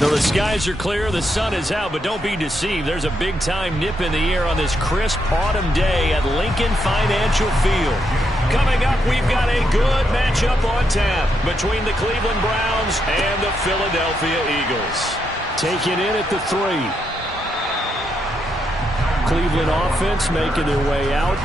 So the skies are clear, the sun is out, but don't be deceived. There's a big-time nip in the air on this crisp autumn day at Lincoln Financial Field. Coming up, we've got a good matchup on tap between the Cleveland Browns and the Philadelphia Eagles. Taking in at the 3. Cleveland offense making their way out.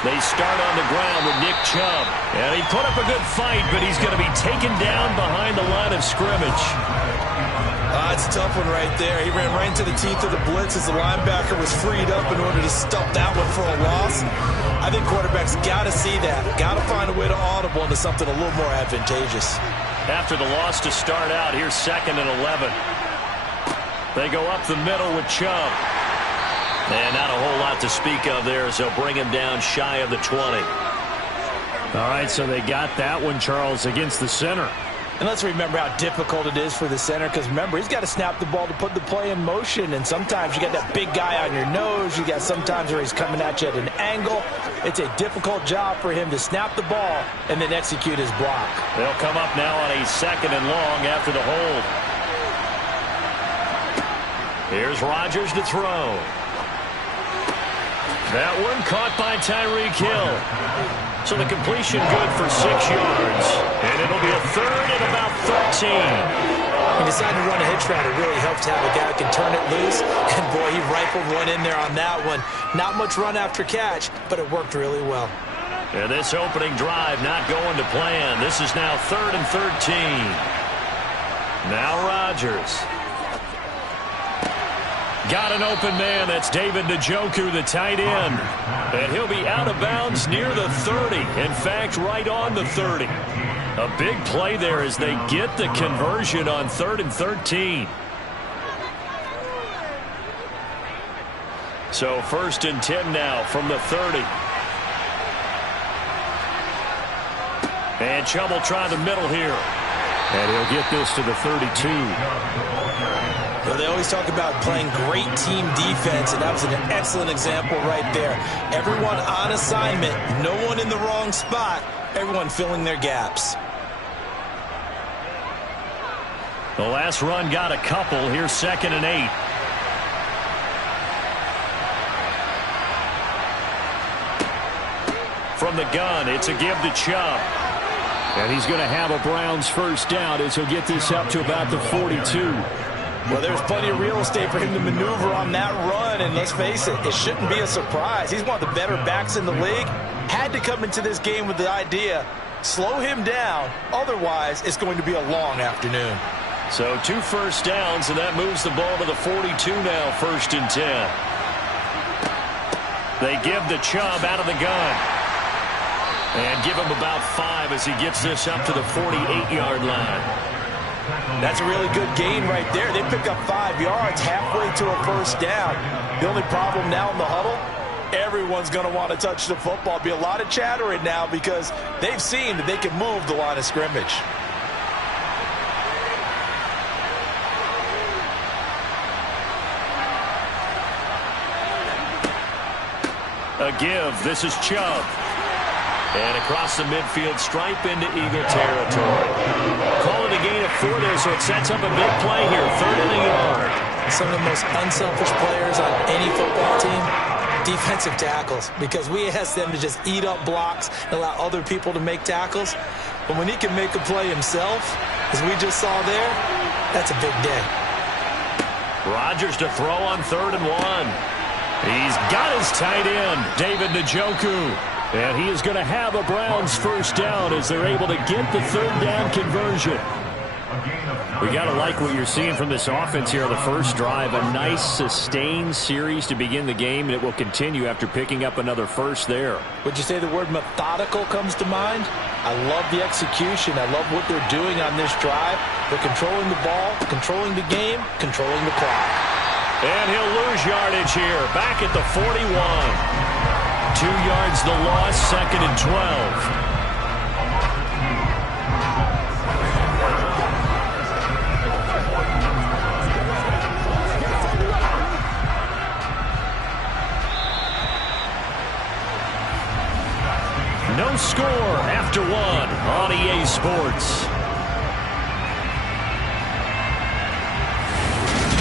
They start on the ground with Nick Chubb. And he put up a good fight, but he's going to be taken down behind the line of scrimmage. It's a tough one right there. He ran right into the teeth of the blitz as the linebacker was freed up in order to stop that one for a loss. I think quarterbacks got to see that. Got to find a way to audible into something a little more advantageous. After the loss to start out, here's 2nd and 11. They go up the middle with Chubb. And not a whole lot to speak of there as they'll bring him down shy of the 20. All right, so they got that one, Charles, against the center. And let's remember how difficult it is for the center, because remember, he's got to snap the ball to put the play in motion, and sometimes you got that big guy on your nose. You got sometimes where he's coming at you at an angle. It's a difficult job for him to snap the ball and then execute his block. They'll come up now on a 2nd and long after the hold. Here's Rodgers to throw. That one caught by Tyreek Hill. So the completion good for 6 yards. And it'll be a 3rd and about 13. He decided to run a hitch route. It really helps to have a guy who can turn it loose. And boy, he rifled one in there on that one. Not much run after catch, but it worked really well. And this opening drive not going to plan. This is now 3rd and 13. Now Rodgers. Got an open man. That's David Njoku, the tight end. And he'll be out of bounds near the 30. In fact, right on the 30. A big play there as they get the conversion on 3rd and 13. So 1st and 10 now from the 30. And Chubb will try the middle here. And he'll get this to the 32. Well, they always talk about playing great team defense, and that was an excellent example right there. Everyone on assignment, no one in the wrong spot, everyone filling their gaps. The last run got a couple. Here's 2nd and 8. From the gun, it's a give to Chubb. And he's going to have a Browns first down as he'll get this up to about the 42. Well, there's plenty of real estate for him to maneuver on that run, and let's face it, it shouldn't be a surprise. He's one of the better backs in the league. Had to come into this game with the idea, slow him down, otherwise it's going to be a long afternoon. So 2 first downs, and that moves the ball to the 42 now, 1st and 10. They give the Chubb out of the gun. And give him about 5 as he gets this up to the 48-yard line. That's a really good gain right there. They pick up 5 yards halfway to a first down. The only problem now in the huddle, everyone's going to want to touch the football. Be a lot of chattering now because they've seen that they can move the line of scrimmage. A give. This is Chubb. And across the midfield stripe into Eagle territory. Call it a gain of 4 there, so it sets up a big play here. 3rd and a yard. Some of the most unselfish players on any football team, defensive tackles, because we ask them to just eat up blocks and allow other people to make tackles. But when he can make a play himself, as we just saw there, that's a big day. Rodgers to throw on 3rd and 1. He's got his tight end, David Njoku. And he is going to have a Browns first down as they're able to get the 3rd down conversion. We got to like what you're seeing from this offense here on the first drive. A nice sustained series to begin the game, and it will continue after picking up another first there. Would you say the word methodical comes to mind? I love the execution. I love what they're doing on this drive. They're controlling the ball, controlling the game, controlling the clock. And he'll lose yardage here, back at the 41. 2 yards the loss, 2nd and 12. score after one on EA Sports.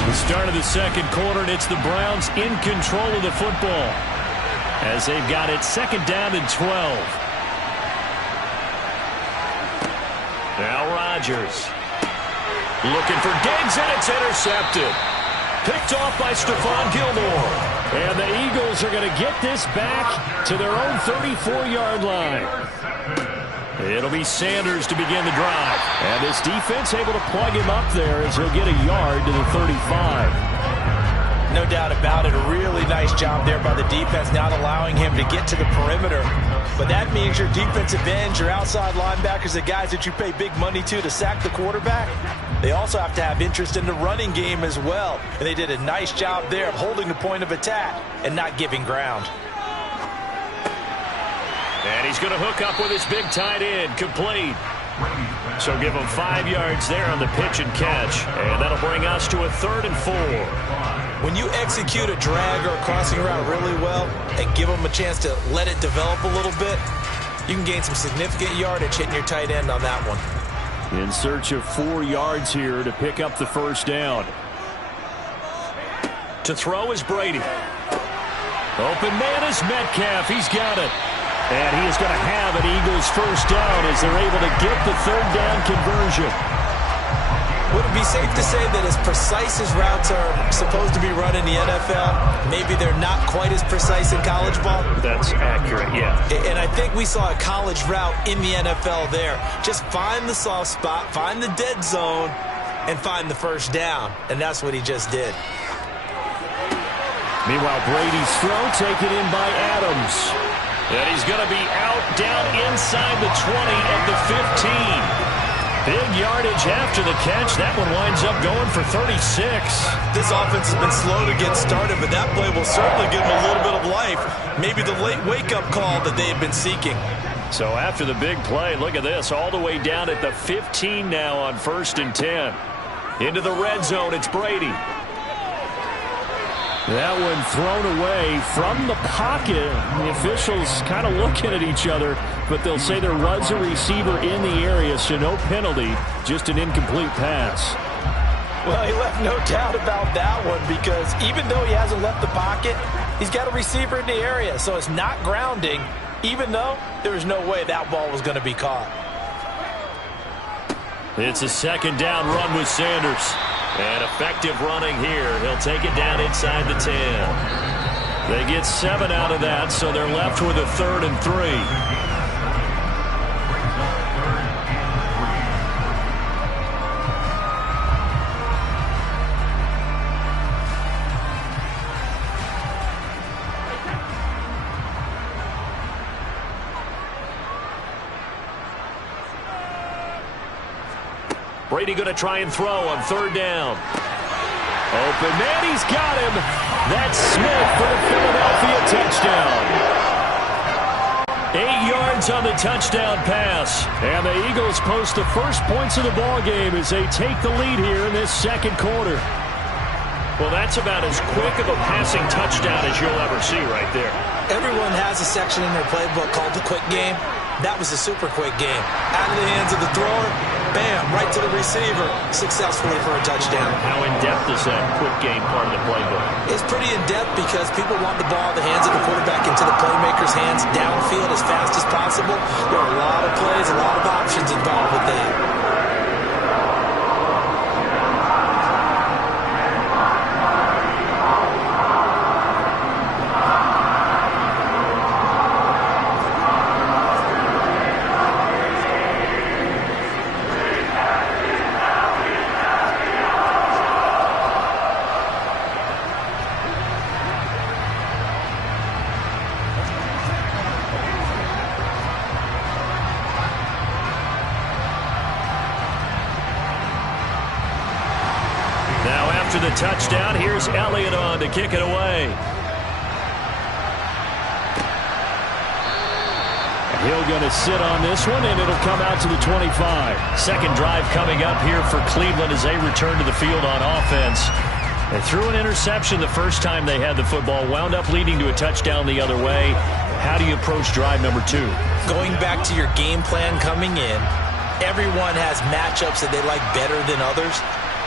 The start of the second quarter, and it's the Browns in control of the football as they've got it second down and 12. Now Rodgers looking for Diggs, and it's intercepted. Picked off by Stephon Gilmore. And the Eagles are going to get this back to their own 34-yard line. It'll be Sanders to begin the drive. And this defense able to plug him up there as he'll get a yard to the 35. No doubt about it. A really nice job there by the defense, not allowing him to get to the perimeter. But that means your defensive ends, your outside linebackers, the guys that you pay big money to sack the quarterback, they also have to have interest in the running game as well. And they did a nice job there of holding the point of attack and not giving ground. And he's going to hook up with his big tight end, complete. So give him 5 yards there on the pitch and catch. And that'll bring us to a 3rd and 4. When you execute a drag or a crossing route really well and give them a chance to let it develop a little bit, you can gain some significant yardage hitting your tight end on that one. In search of 4 yards here to pick up the first down. To throw is Brady. Open man is Metcalf. He's got it. And he is going to have an Eagles first down as they're able to get the 3rd down conversion. Would it be safe to say that as precise as routes are supposed to be run in the NFL, maybe they're not quite as precise in college ball? That's accurate, yeah. And I think we saw a college route in the NFL there. Just find the soft spot, find the dead zone, and find the first down. And that's what he just did. Meanwhile, Brady's throw taken in by Adams. And he's going to be out down inside the 20 at the 15. Big yardage after the catch. That one winds up going for 36. This offense has been slow to get started, but that play will certainly give them a little bit of life. Maybe the late wake-up call that they had been seeking. So after the big play, look at this. All the way down at the 15 now on 1st and 10. Into the red zone, it's Brady. That one thrown away from the pocket. The officials kind of looking at each other, but they'll say there was a receiver in the area, so no penalty, just an incomplete pass. Well, he left no doubt about that one because even though he hasn't left the pocket, he's got a receiver in the area, so it's not grounding, even though there was no way that ball was going to be caught. It's a 2nd down run with Sanders. And effective running here. He'll take it down inside the 10. They get 7 out of that, so they're left with a 3rd and 3. Brady going to try and throw on 3rd down. Open man, he's got him. That's Smith for the Philadelphia touchdown. 8 yards on the touchdown pass. And the Eagles post the first points of the ball game as they take the lead here in this second quarter. Well, that's about as quick of a passing touchdown as you'll ever see right there. Everyone has a section in their playbook called the quick game. That was a super quick game. Out of the hands of the thrower, bam, right to the receiver, successfully for a touchdown. How in-depth is that quick game part of the playbook? It's pretty in-depth because people want the ball in the hands of the quarterback into the playmaker's hands downfield as fast as possible. There are a lot of plays, a lot of options involved with that. After the touchdown, here's Elliott on to kick it away. He'll going to sit on this one, and it'll come out to the 25. Second drive coming up here for Cleveland as they return to the field on offense. They threw an interception the first time they had the football, wound up leading to a touchdown the other way. How do you approach drive number 2? Going back to your game plan coming in, everyone has matchups that they like better than others,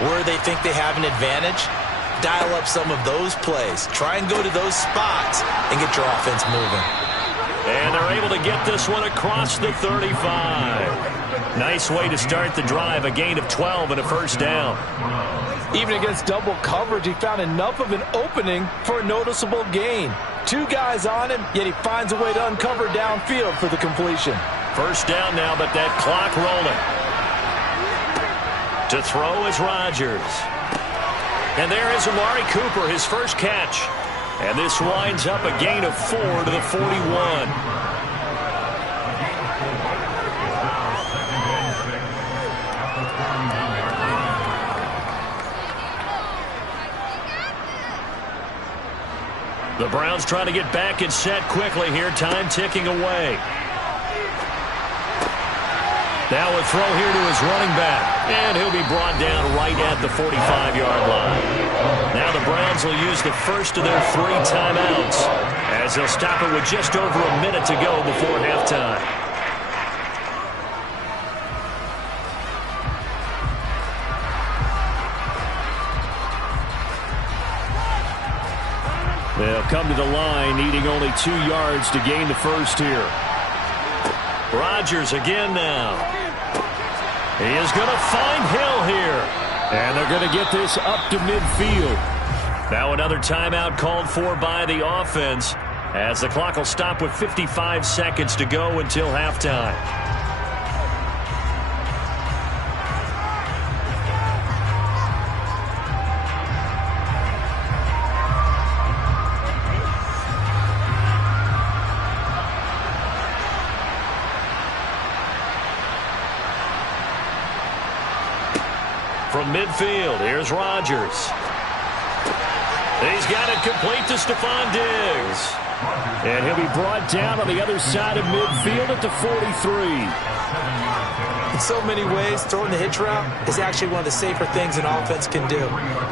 where they think they have an advantage. Dial up some of those plays. Try and go to those spots and get your offense moving. And they're able to get this one across the 35. Nice way to start the drive, a gain of 12 and a first down. Even against double coverage, he found enough of an opening for a noticeable gain. 2 guys on him, yet he finds a way to uncover downfield for the completion. First down now, but that clock rolling. To throw is Rodgers. And there is Amari Cooper, his first catch. And this winds up a gain of 4 to the 41. The Browns trying to get back and set quickly here. Time ticking away. Now a throw here to his running back. And he'll be brought down right at the 45-yard line. Now the Browns will use the first of their 3 timeouts as they'll stop it with just over a minute to go before halftime. They'll come to the line, needing only 2 yards to gain the first here. Rodgers again now. He is going to find Hill here. And they're going to get this up to midfield. Now another timeout called for by the offense as the clock will stop with 55 seconds to go until halftime. From midfield, here's Rodgers. He's got it complete to Stephon Diggs. And he'll be brought down on the other side of midfield at the 43. In so many ways, throwing the hitch route is actually one of the safer things an offense can do.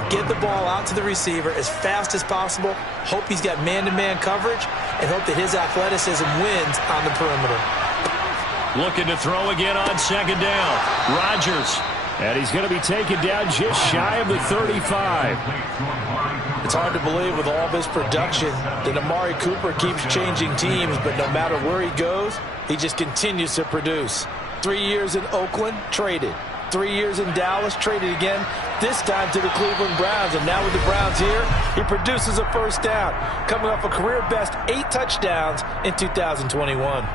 Get the ball out to the receiver as fast as possible, hope he's got man-to-man coverage, and hope that his athleticism wins on the perimeter. Looking to throw again on second down. Rodgers. And he's going to be taken down just shy of the 35. It's hard to believe with all this production that Amari Cooper keeps changing teams, but no matter where he goes, he just continues to produce. 3 years in Oakland, traded. 3 years in Dallas, traded again, this time to the Cleveland Browns. And now with the Browns here, he produces a first down, coming off a career-best 8 touchdowns in 2021.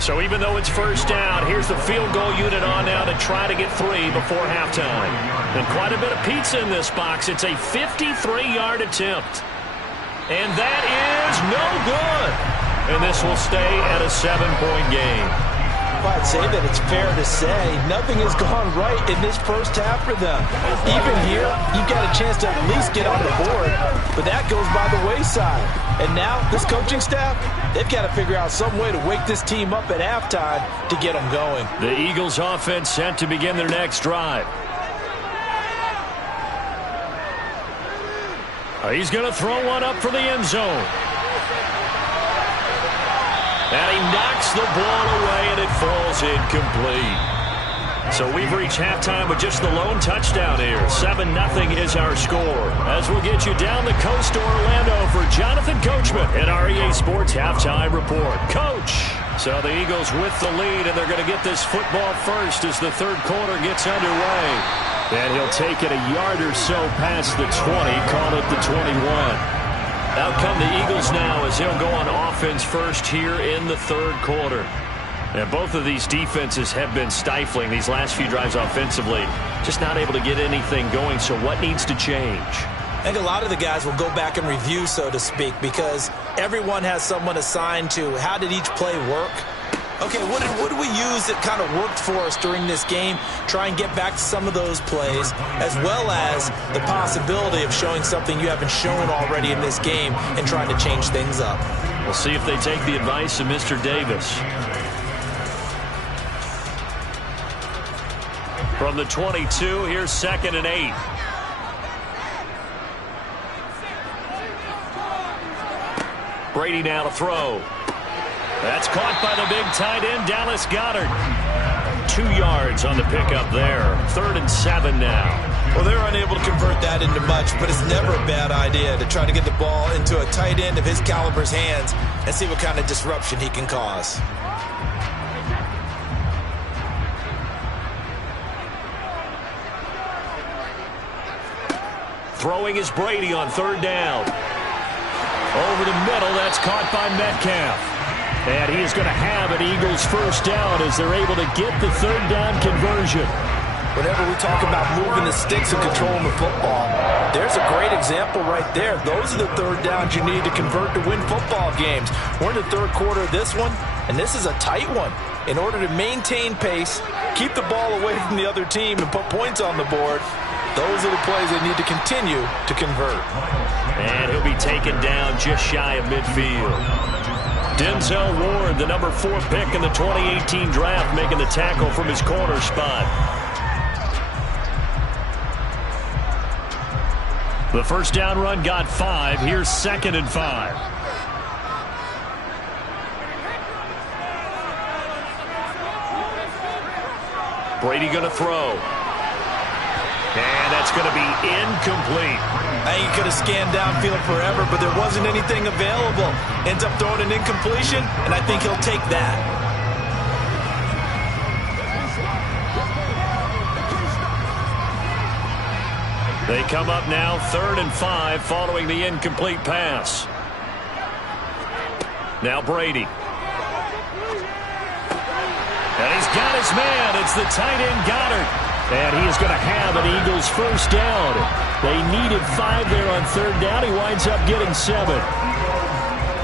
So even though it's first down, here's the field goal unit on now to try to get 3 before halftime. And quite a bit of pizza in this box. It's a 53-yard attempt. And that is no good. And this will stay at a 7-point game. I'd say that it's fair to say nothing has gone right in this first half for them. Even here, you've got a chance to at least get on the board, but that goes by the wayside. And now, this coaching staff, they've got to figure out some way to wake this team up at halftime to get them going. The Eagles offense set to begin their next drive. He's going to throw one up for the end zone. And he knocks the ball away, and it falls incomplete. So we've reached halftime with just the lone touchdown here. 7-0 is our score. As we'll get you down the coast to Orlando for Jonathan Coachman in our EA Sports Halftime Report. Coach! So the Eagles with the lead, and they're going to get this football first as the third quarter gets underway. And he'll take it a yard or so past the 20, call it the 21. Out come the Eagles now as they'll go on offense first here in the third quarter. And both of these defenses have been stifling these last few drives offensively. Just not able to get anything going, so what needs to change? I think a lot of the guys will go back and review, so to speak, because everyone has someone assigned to how did each play work. Okay, what did we use that kind of worked for us during this game? Try and get back to some of those plays, as well as the possibility of showing something you haven't shown already in this game and trying to change things up. We'll see if they take the advice of Mr. Davis. From the 22, here's 2nd and 8. Brady now to throw. That's caught by the big tight end, Dallas Goedert. 2 yards on the pickup there. 3rd and 7 now. Well, they're unable to convert that into much, but it's never a bad idea to try to get the ball into a tight end of his caliber's hands and see what kind of disruption he can cause. Throwing is Brady on 3rd down. Over the middle, that's caught by Metcalf. And he is going to have an Eagles 1st down as they're able to get the 3rd down conversion. Whenever we talk about moving the sticks and controlling the football, there's a great example right there. Those are the 3rd downs you need to convert to win football games. We're in the 3rd quarter of this one, and this is a tight one. In order to maintain pace, keep the ball away from the other team, and put points on the board, those are the plays they need to continue to convert. And he'll be taken down just shy of midfield. Denzel Ward, the number 4 pick in the 2018 draft, making the tackle from his corner spot. The 1st down run got 5. Here's 2nd and 5. Brady going to throw. And that's going to be incomplete. He could have scanned downfield forever, but there wasn't anything available. Ends up throwing an incompletion, and I think he'll take that. They come up now 3rd and 5 following the incomplete pass. Now Brady. And he's got his man. It's the tight end Goedert. And he is going to have an Eagles 1st down. They needed 5 there on 3rd down. He winds up getting 7.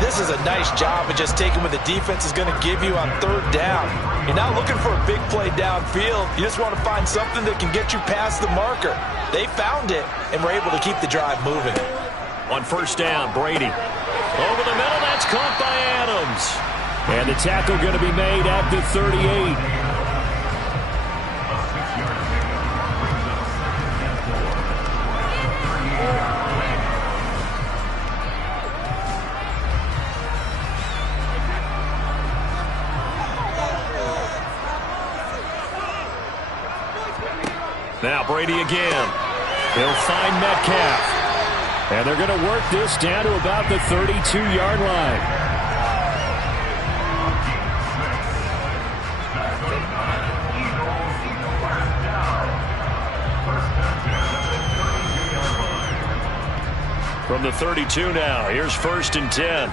This is a nice job of just taking what the defense is going to give you on 3rd down. You're not looking for a big play downfield. You just want to find something that can get you past the marker. They found it and were able to keep the drive moving. On 1st down, Brady. Over the middle, that's caught by Adams. And the tackle going to be made at the 38. Now Brady again. He'll find Metcalf. And they're going to work this down to about the 32-yard line. From the 32 now, here's 1st and 10.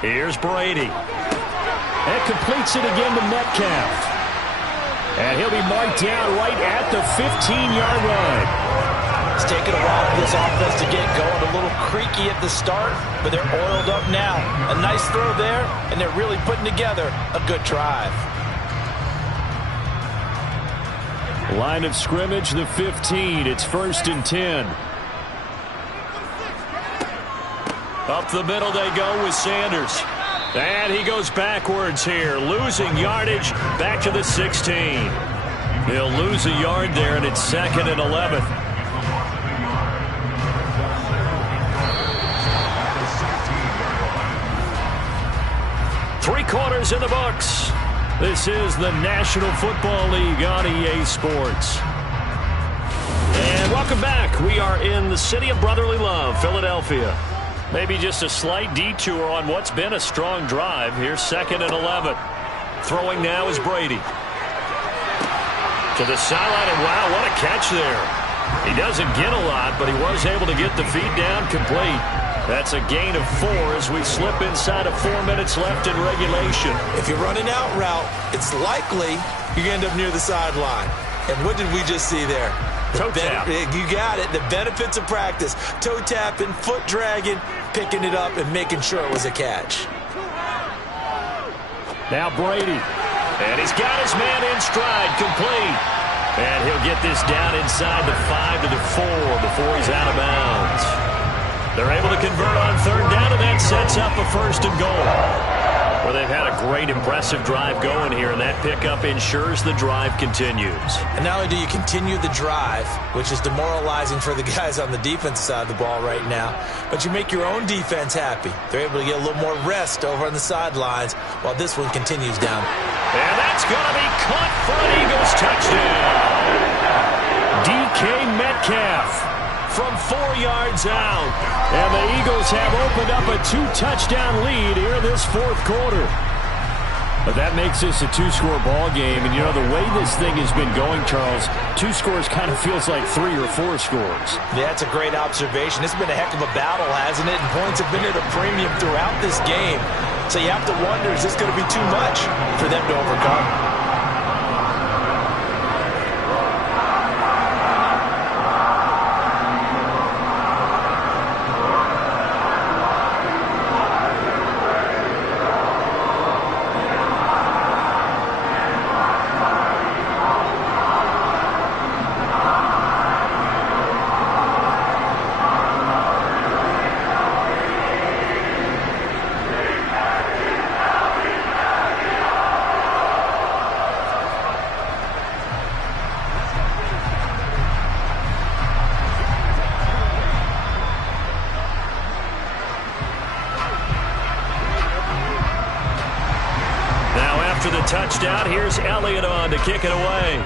Here's Brady. And completes it again to Metcalf. And he'll be marked down right at the 15-yard line. It's taken a while for this offense to get going. A little creaky at the start, but they're oiled up now. A nice throw there, and they're really putting together a good drive. Line of scrimmage, the 15. It's 1st and 10. Up the middle they go with Sanders. And he goes backwards here, losing yardage back to the 16. He'll lose a yard there, and it's 2nd and 11. Three quarters in the books. This is the National Football League on EA Sports. And welcome back. We are in the city of brotherly love, Philadelphia. Maybe just a slight detour on what's been a strong drive. Here's 2nd and 11. Throwing now is Brady. To the sideline, and wow, what a catch there. He doesn't get a lot, but he was able to get the feed down complete. That's a gain of 4 as we slip inside of 4 minutes left in regulation. If you're running out route, it's likely you're going to end up near the sideline. And what did we just see there? Toe tap. You got it. The benefits of practice. Toe tapping, foot dragging, picking it up, and making sure it was a catch. Now Brady. And he's got his man in stride, complete. And he'll get this down inside the 5 to the 4 before he's out of bounds. They're able to convert on 3rd down, and that sets up a 1st and goal. Well, they've had a great, impressive drive going here, and that pickup ensures the drive continues. And not only do you continue the drive, which is demoralizing for the guys on the defense side of the ball right now, but you make your own defense happy. They're able to get a little more rest over on the sidelines while this one continues down. And that's going to be caught for an Eagles touchdown. DK Metcalf from 4 yards out. And the Eagles have opened up a 2-touchdown lead here in this fourth quarter. But that makes this a 2-score ball game. And, you know, the way this thing has been going, Charles, 2 scores kind of feels like 3 or 4 scores. Yeah, that's a great observation. It's been a heck of a battle, hasn't it? And points have been at a premium throughout this game. So you have to wonder, is this going to be too much for them to overcome? Touchdown. Here's Elliott on to kick it away.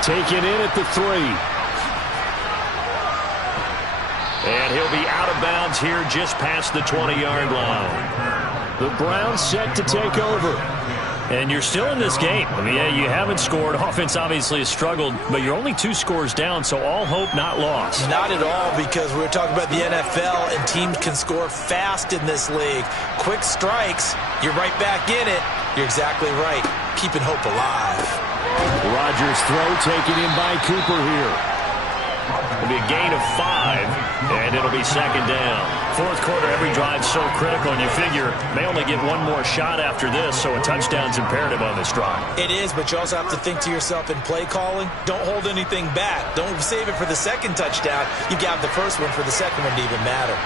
Taken in at the 3. And he'll be out of bounds here just past the 20-yard line. The Browns set to take over. And you're still in this game. I mean, yeah, you haven't scored. Offense obviously has struggled, but you're only 2 scores down, so all hope not lost. Not at all, because we were talking about the NFL, and teams can score fast in this league. Quick strikes, you're right back in it. You're exactly right. Keeping hope alive. Rodgers' throw taken in by Cooper here. It'll be a gain of 5, and it'll be second down. Fourth quarter, every drive so critical, and you figure may only get one more shot after this, so a touchdown's imperative on this drive. It is, but you also have to think to yourself in play calling, don't hold anything back. Don't save it for the second touchdown. You got the first one for the second one to even matter.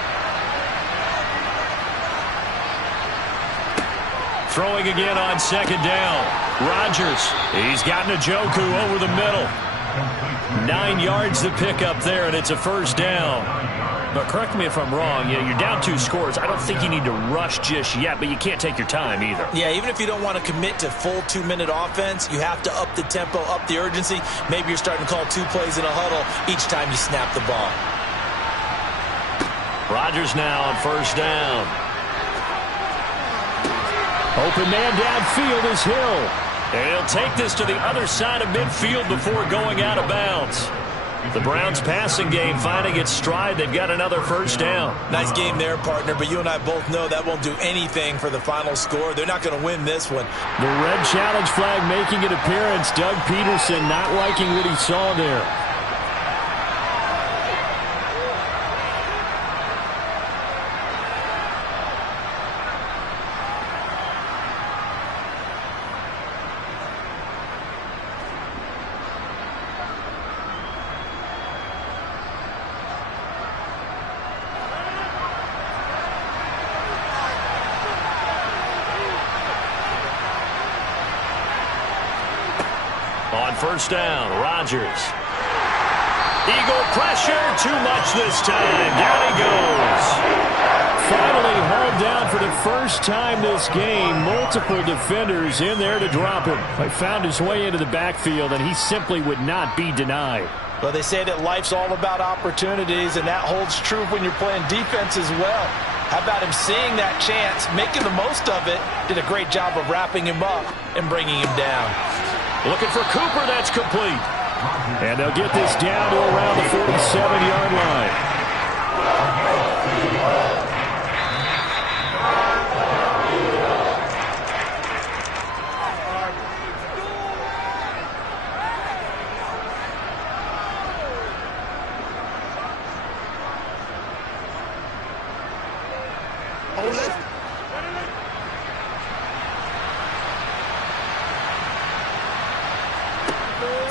Throwing again on second down. Rodgers, he's got Njoku over the middle. 9 yards to pick up there, and it's a first down. But correct me if I'm wrong, you're down 2 scores. I don't think you need to rush just yet, but you can't take your time either. Yeah, even if you don't want to commit to full 2-minute offense, you have to up the tempo, up the urgency. Maybe you're starting to call 2 plays in a huddle each time you snap the ball. Rodgers now on first down. Open man downfield is Hill. And he'll take this to the other side of midfield before going out of bounds. The Browns passing game finding its stride. They've got another first down. Nice game there, partner, but you and I both know that won't do anything for the final score. They're not going to win this one. The red challenge flag making an appearance. Doug Peterson not liking what he saw there. On first down, Rodgers. Eagle pressure, too much this time. Down he goes. Finally hauled down for the first time this game. Multiple defenders in there to drop him. He found his way into the backfield, and he simply would not be denied. Well, they say that life's all about opportunities, and that holds true when you're playing defense as well. How about him seeing that chance, making the most of it, did a great job of wrapping him up and bringing him down. Looking for Cooper, that's complete. And they'll get this down to around the 47-yard line.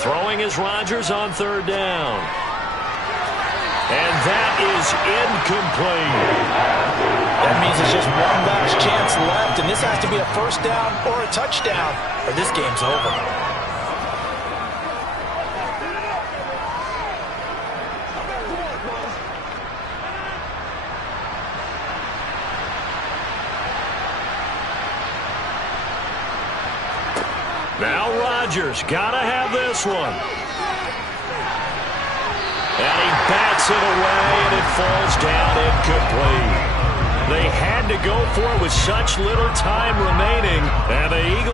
Throwing is Rodgers on third down. And that is incomplete. That means there's just one last chance left, and this has to be a first down or a touchdown, or this game's over. Now Rodgers gotta have this one. And he bats it away, and it falls down incomplete. They had to go for it with such little time remaining, and the Eagles.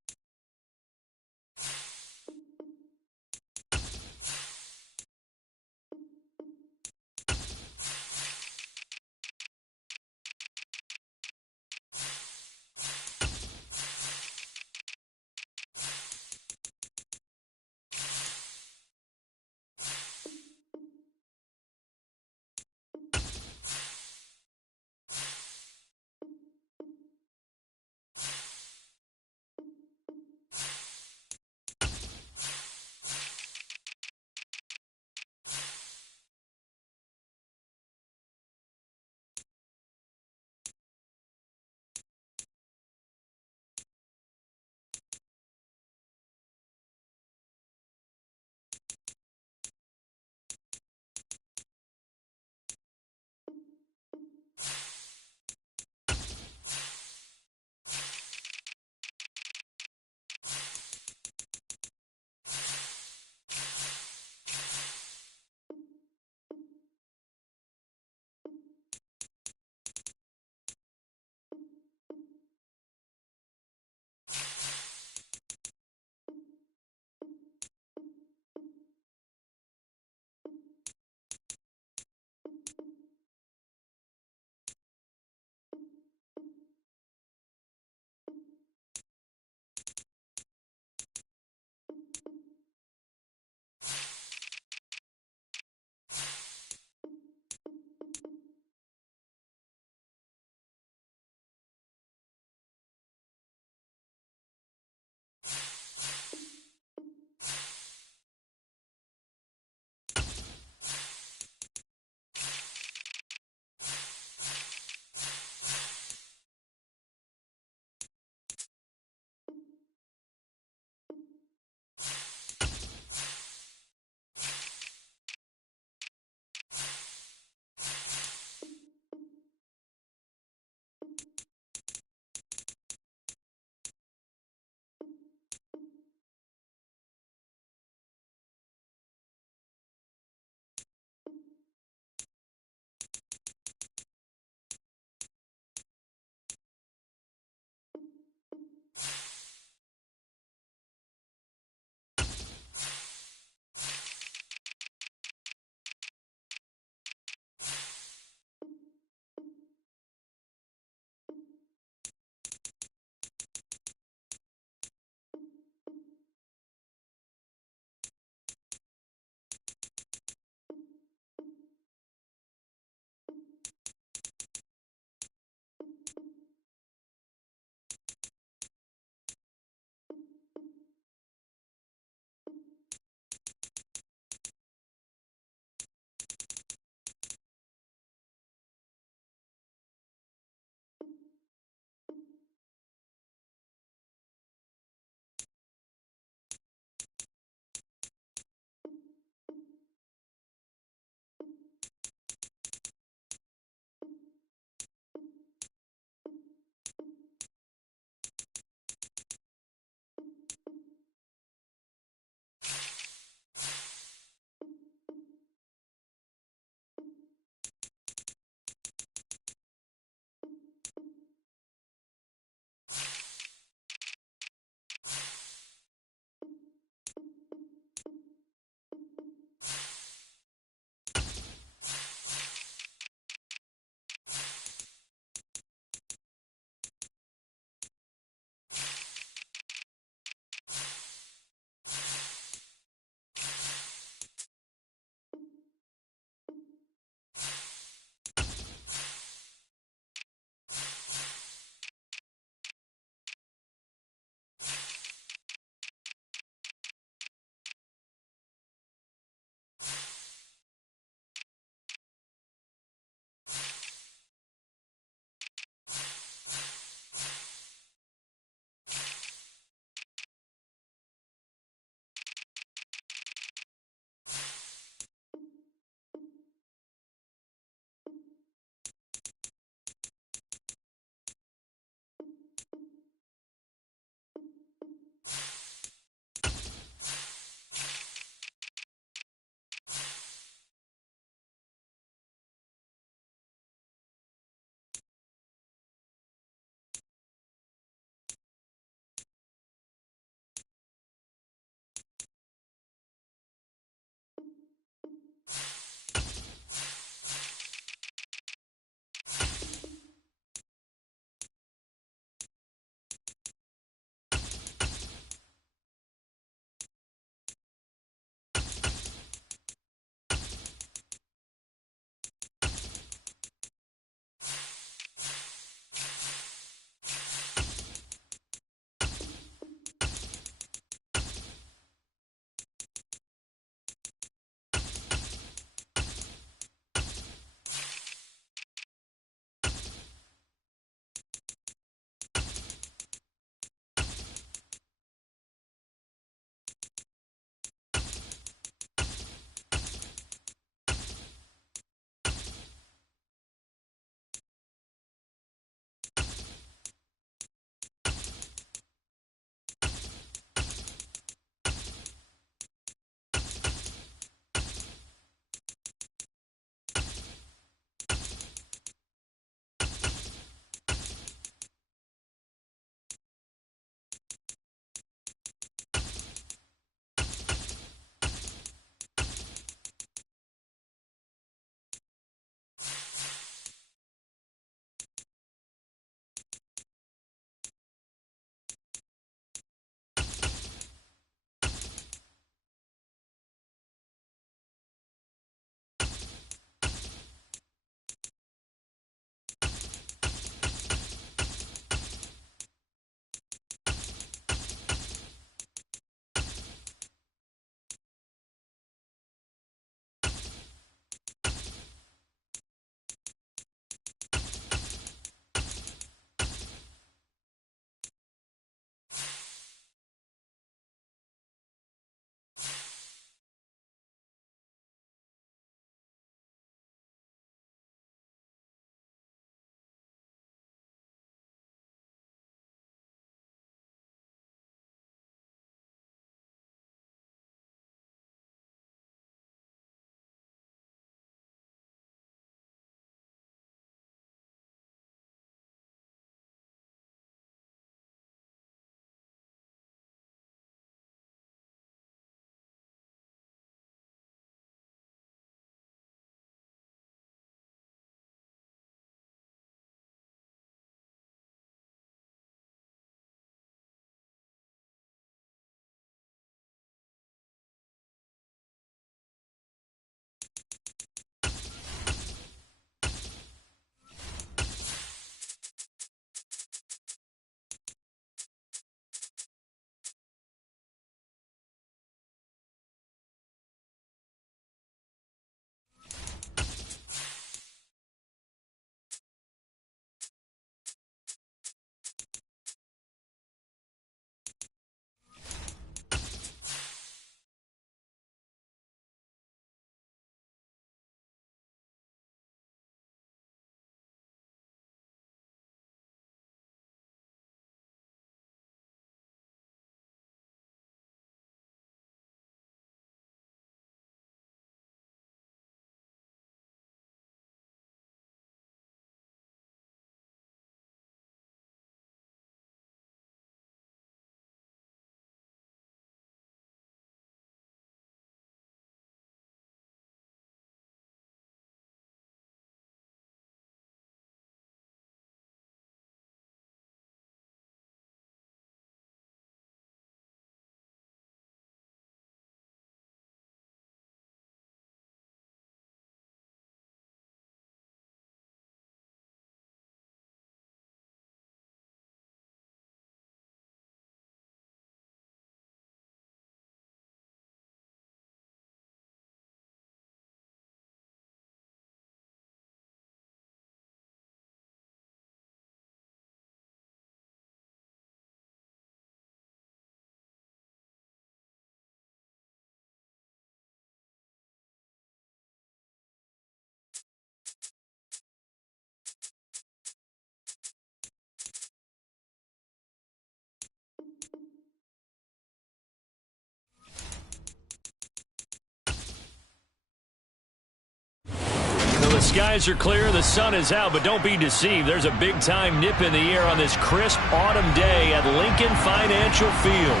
the skies are clear, the sun is out, but don't be deceived. There's a big-time nip in the air on this crisp autumn day at Lincoln Financial Field.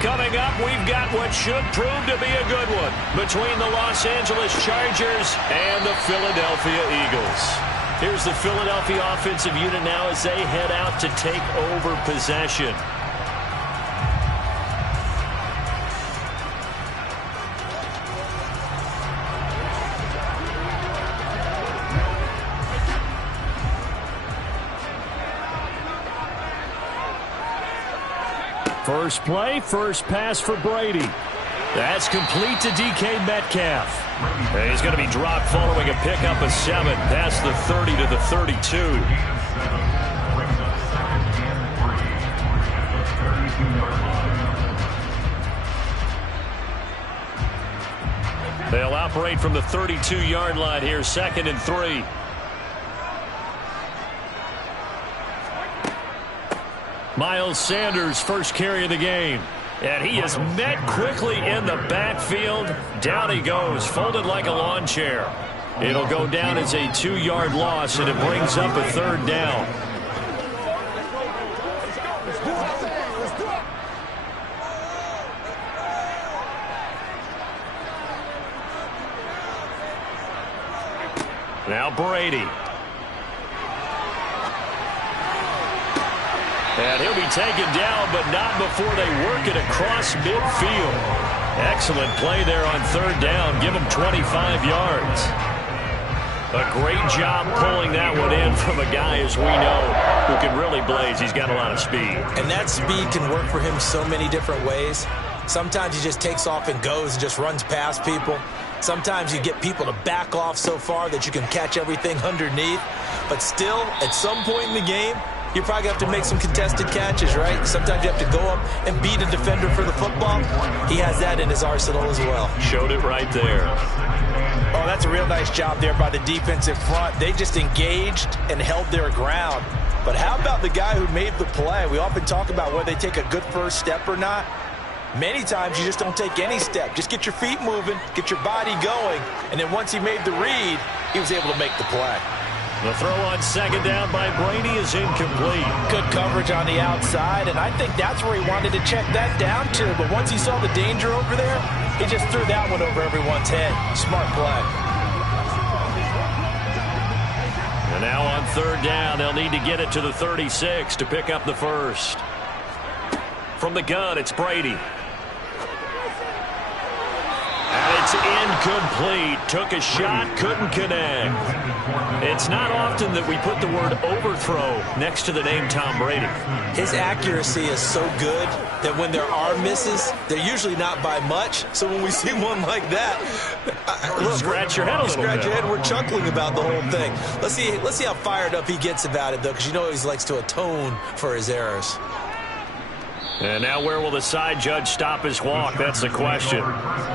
Coming up, we've got what should prove to be a good one between the Los Angeles Chargers and the Philadelphia Eagles. Here's the Philadelphia offensive unit now as they head out to take over possession. First play, first pass for Brady. That's complete to DK Metcalf. And he's going to be dropped following a pickup of 7 past the 30 to the 32. They'll operate from the 32-yard line here, 2nd and 3. Miles Sanders, first carry of the game. And he is met quickly in the backfield. Down he goes, folded like a lawn chair. It'll go down as a 2-yard loss, and it brings up a 3rd down. Now Brady. And he'll be taken down, but not before they work it across midfield. Excellent play there on 3rd down. Give him 25 yards. A great job pulling that one in from a guy, as we know, who can really blaze. He's got a lot of speed. And that speed can work for him so many different ways. Sometimes he just takes off and goes and just runs past people. Sometimes you get people to back off so far that you can catch everything underneath. But still, at some point in the game, you probably have to make some contested catches, right? Sometimes you have to go up and beat a defender for the football. He has that in his arsenal as well. Showed it right there. Oh, that's a real nice job there by the defensive front. They just engaged and held their ground. But how about the guy who made the play? We often talk about whether they take a good first step or not. Many times you just don't take any step. Just get your feet moving, get your body going, and then once he made the read, he was able to make the play. The throw on 2nd down by Brady is incomplete. Good coverage on the outside, and I think that's where he wanted to check that down to. But once he saw the danger over there, he just threw that one over everyone's head. Smart play. And now on 3rd down, they'll need to get it to the 36 to pick up the first. From the gun, it's Brady. And it's incomplete. Took a shot, couldn't connect. It's not often that we put the word overthrow next to the name Tom Brady. His accuracy is so good that when there are misses, they're usually not by much. So when we see one like that, look, scratch your head a little bit. Scratch your head. We're chuckling about the whole thing. Let's see how fired up he gets about it, though, because you know he likes to atone for his errors. And now where will the side judge stop his walk? That's the question.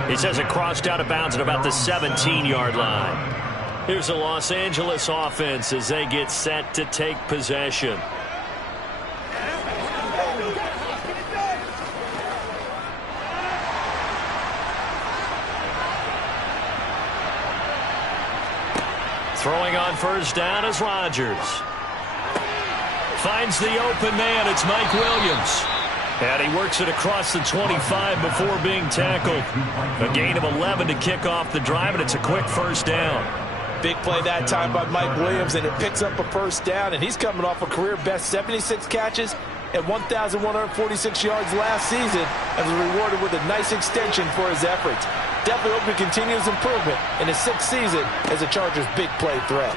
He says it crossed out of bounds at about the 17-yard line. Here's the Los Angeles offense as they get set to take possession. Throwing on 1st down is Rodgers. Finds the open man. It's Mike Williams. And he works it across the 25 before being tackled. A gain of 11 to kick off the drive, and it's a quick 1st down. Big play that time by Mike Williams, and it picks up a 1st down, and he's coming off a career-best 76 catches and 1,146 yards last season and was rewarded with a nice extension for his efforts. Definitely hope he continues improvement in his 6th season as a Chargers' big play threat.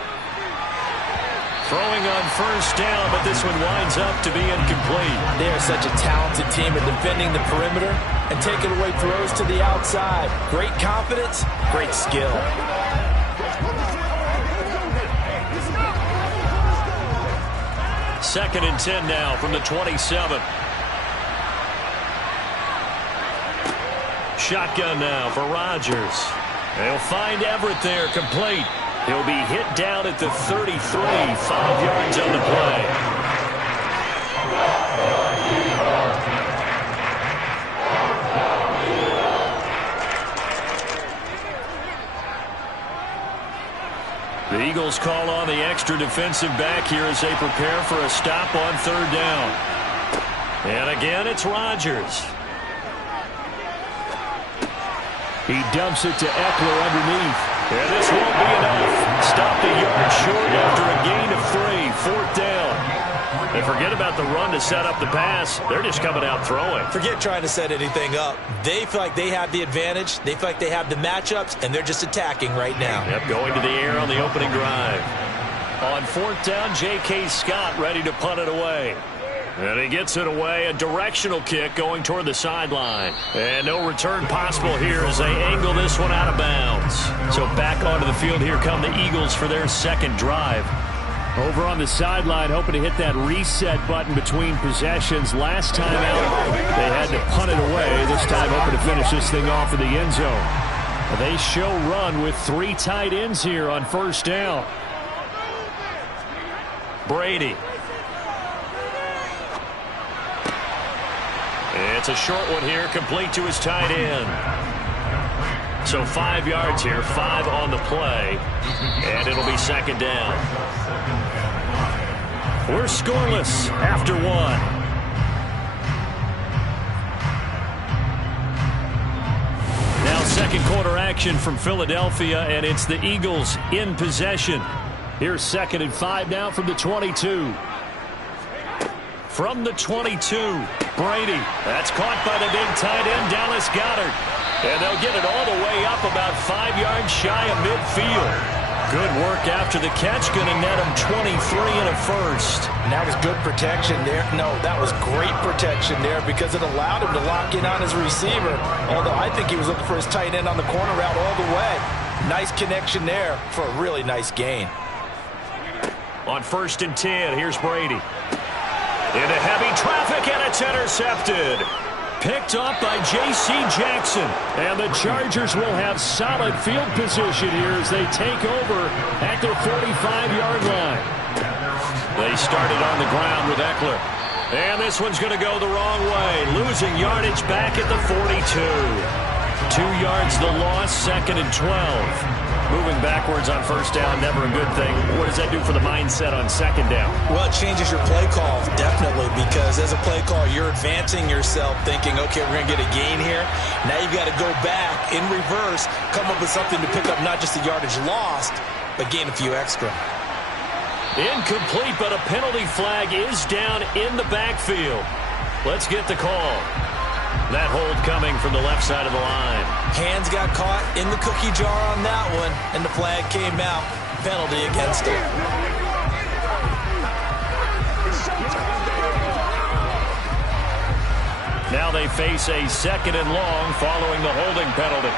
Throwing on 1st down, but this one winds up to be incomplete. They are such a talented team at defending the perimeter and taking away throws to the outside. Great confidence, great skill. Second and 10 now from the 27. Shotgun now for Rodgers. They'll find Everett there, complete. He'll be hit down at the 33, 5 yards on the play. The Eagles call on the extra defensive back here as they prepare for a stop on third down. And again, it's Rodgers. He dumps it to Eckler underneath. And this won't be enough. Stop the yard short after a gain of 3. Fourth down. And forget about the run to set up the pass. They're just coming out throwing. Forget trying to set anything up. They feel like they have the advantage. They feel like they have the matchups, and they're just attacking right now. Yep, going to the air on the opening drive. On fourth down, J.K. Scott ready to punt it away. And he gets it away, a directional kick going toward the sideline. And no return possible here as they angle this one out of bounds. So back onto the field, here come the Eagles for their second drive. Over on the sideline, hoping to hit that reset button between possessions. Last time out, they had to punt it away. This time, hoping to finish this thing off in the end zone. They show run with 3 tight ends here on first down. Brady. It's a short one here, complete to his tight end. So 5 yards here, 5 on the play, and it'll be second down. We're scoreless after 1. Now second quarter action from Philadelphia, and it's the Eagles in possession. Here's 2nd and 5 now from the 22. From the 22, Brady. That's caught by the big tight end, Dallas Goedert. And they'll get it all the way up about 5 yards shy of midfield. Good work after the catch, going to net him 23 and a first. And that was good protection there. No, that was great protection there because it allowed him to lock in on his receiver. Although I think he was looking for his tight end on the corner route all the way. Nice connection there for a really nice gain. On 1st and 10, here's Brady. Into heavy traffic, and it's intercepted. Picked off by J.C. Jackson. And the Chargers will have solid field position here as they take over at their 45-yard line. They started on the ground with Eckler. And this one's going to go the wrong way. Losing yardage back at the 42. 2 yards the loss, 2nd and 12. Moving backwards on first down, never a good thing. What does that do for the mindset on second down? Well, it changes your play call, definitely, because as a play call, you're advancing yourself thinking, okay, we're going to get a gain here. Now you've got to go back in reverse, come up with something to pick up not just the yardage lost, but gain a few extra. Incomplete, but a penalty flag is down in the backfield. Let's get the call. That hold coming from the left side of the line. Hands got caught in the cookie jar on that one, and the flag came out. Penalty against it. Now they face a 2nd and long following the holding penalty.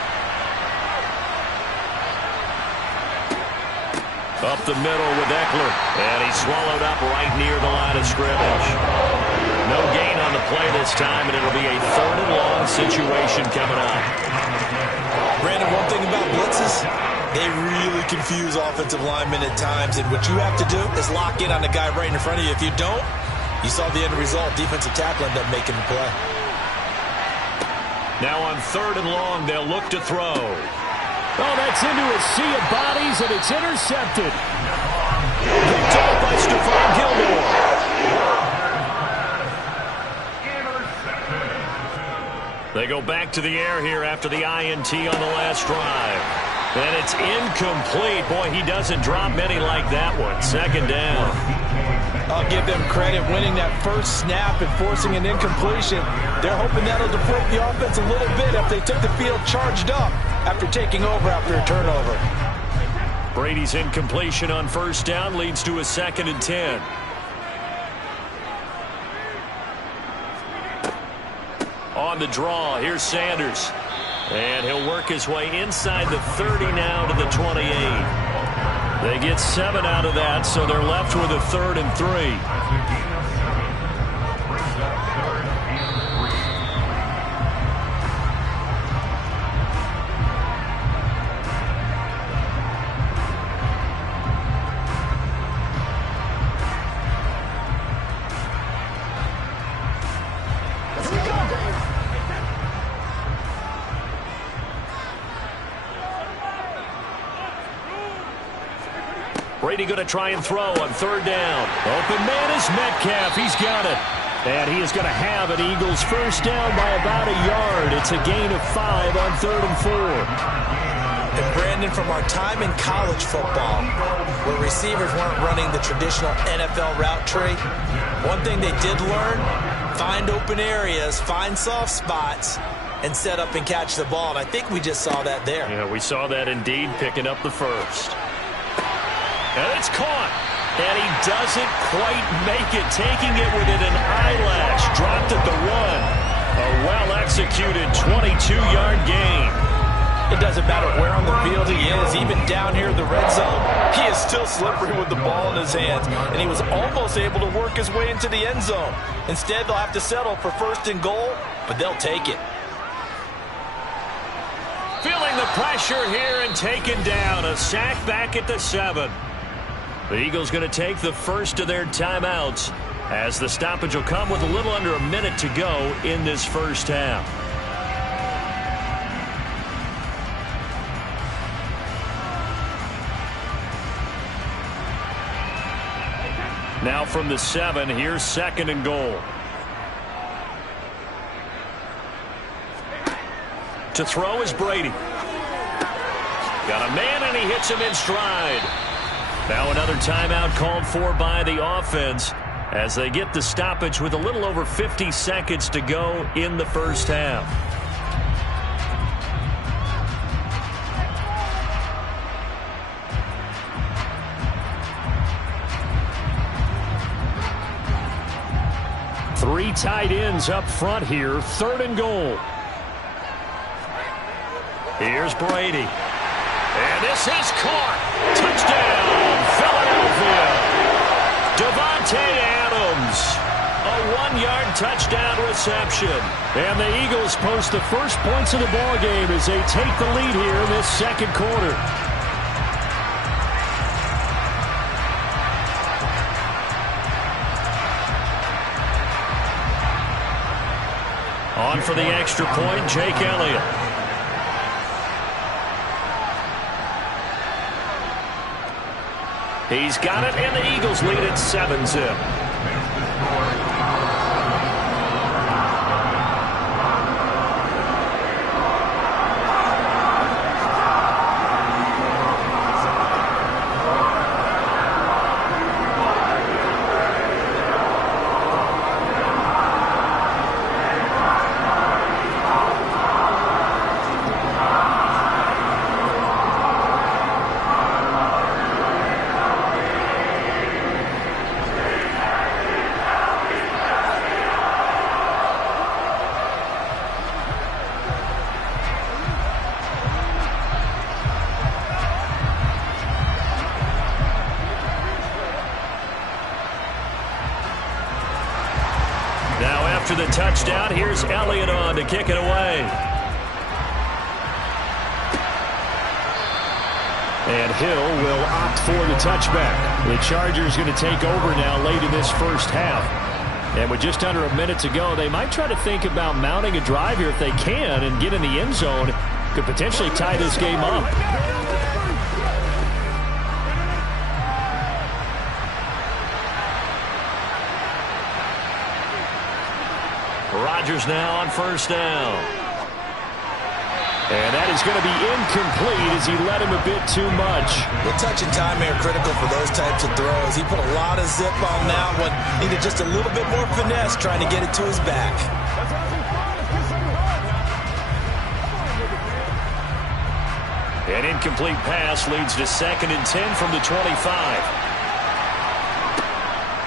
Up the middle with Eckler, and he's swallowed up right near the line of scrimmage. No gain on the play this time, and it'll be a 3rd and long situation coming up. Brandon, one thing about blitzes, they really confuse offensive linemen at times, and what you have to do is lock in on the guy right in front of you. If you don't, you saw the end result. Defensive tackle ended up making the play. Now on 3rd and long, they'll look to throw. Oh, that's into a sea of bodies, and it's intercepted. Picked off by Stephon Gilmore. They go back to the air here after the INT on the last drive. And it's incomplete. Boy, he doesn't drop many like that one. 2nd down. I'll give them credit winning that first snap and forcing an incompletion. They're hoping that'll deflate the offense a little bit if they took the field charged up after taking over after a turnover. Brady's incompletion on first down leads to a 2nd and 10. On the draw, here's Sanders. And he'll work his way inside the 30 now to the 28. They get 7 out of that, so they're left with a 3rd and 3. Brady going to try and throw on third down. Open man is Metcalf. He's got it. And he is going to have an Eagles first down by about a yard. It's a gain of 5 on 3rd and 4. And Brandon, from our time in college football, where receivers weren't running the traditional NFL route tree, one thing they did learn, find open areas, find soft spots, and set up and catch the ball. And I think we just saw that there. Yeah, we saw that indeed, picking up the first. And it's caught. And he doesn't quite make it, taking it within an eyelash. Dropped at the 1. A well-executed 22-yard gain. It doesn't matter where on the field he is, even down here in the red zone, he is still slippery with the ball in his hands, and he was almost able to work his way into the end zone. Instead, they'll have to settle for 1st and goal, but they'll take it. Feeling the pressure here and taken down. A sack back at the 7. The Eagles going to take the first of their timeouts as the stoppage will come with a little under a minute to go in this first half. Now from the 7, here's 2nd and goal. To throw is Brady. Got a man and he hits him in stride. Now another timeout called for by the offense as they get the stoppage with a little over 50 seconds to go in the first half. Three tight ends up front here. 3rd and goal. Here's Brady. And this is caught. Touchdown, Philadelphia. Davante Adams. A 1-yard touchdown reception. And the Eagles post the first points of the ball game as they take the lead here in this 2nd quarter. On for the extra point, Jake Elliott. He's got it, and the Eagles lead at 7-zip. After the touchdown, here's Elliott on to kick it away. And Hill will opt for the touchback. The Chargers going to take over now late in this first half. And with just under a minute to go, they might try to think about mounting a drive here if they can and get in the end zone. Could potentially tie this game up. Rodgers now on first down. And that is going to be incomplete as he led him a bit too much. The touch and time are critical for those types of throws. He put a lot of zip on that one. Needed just a little bit more finesse trying to get it to his back. An incomplete pass leads to 2nd and 10 from the 25.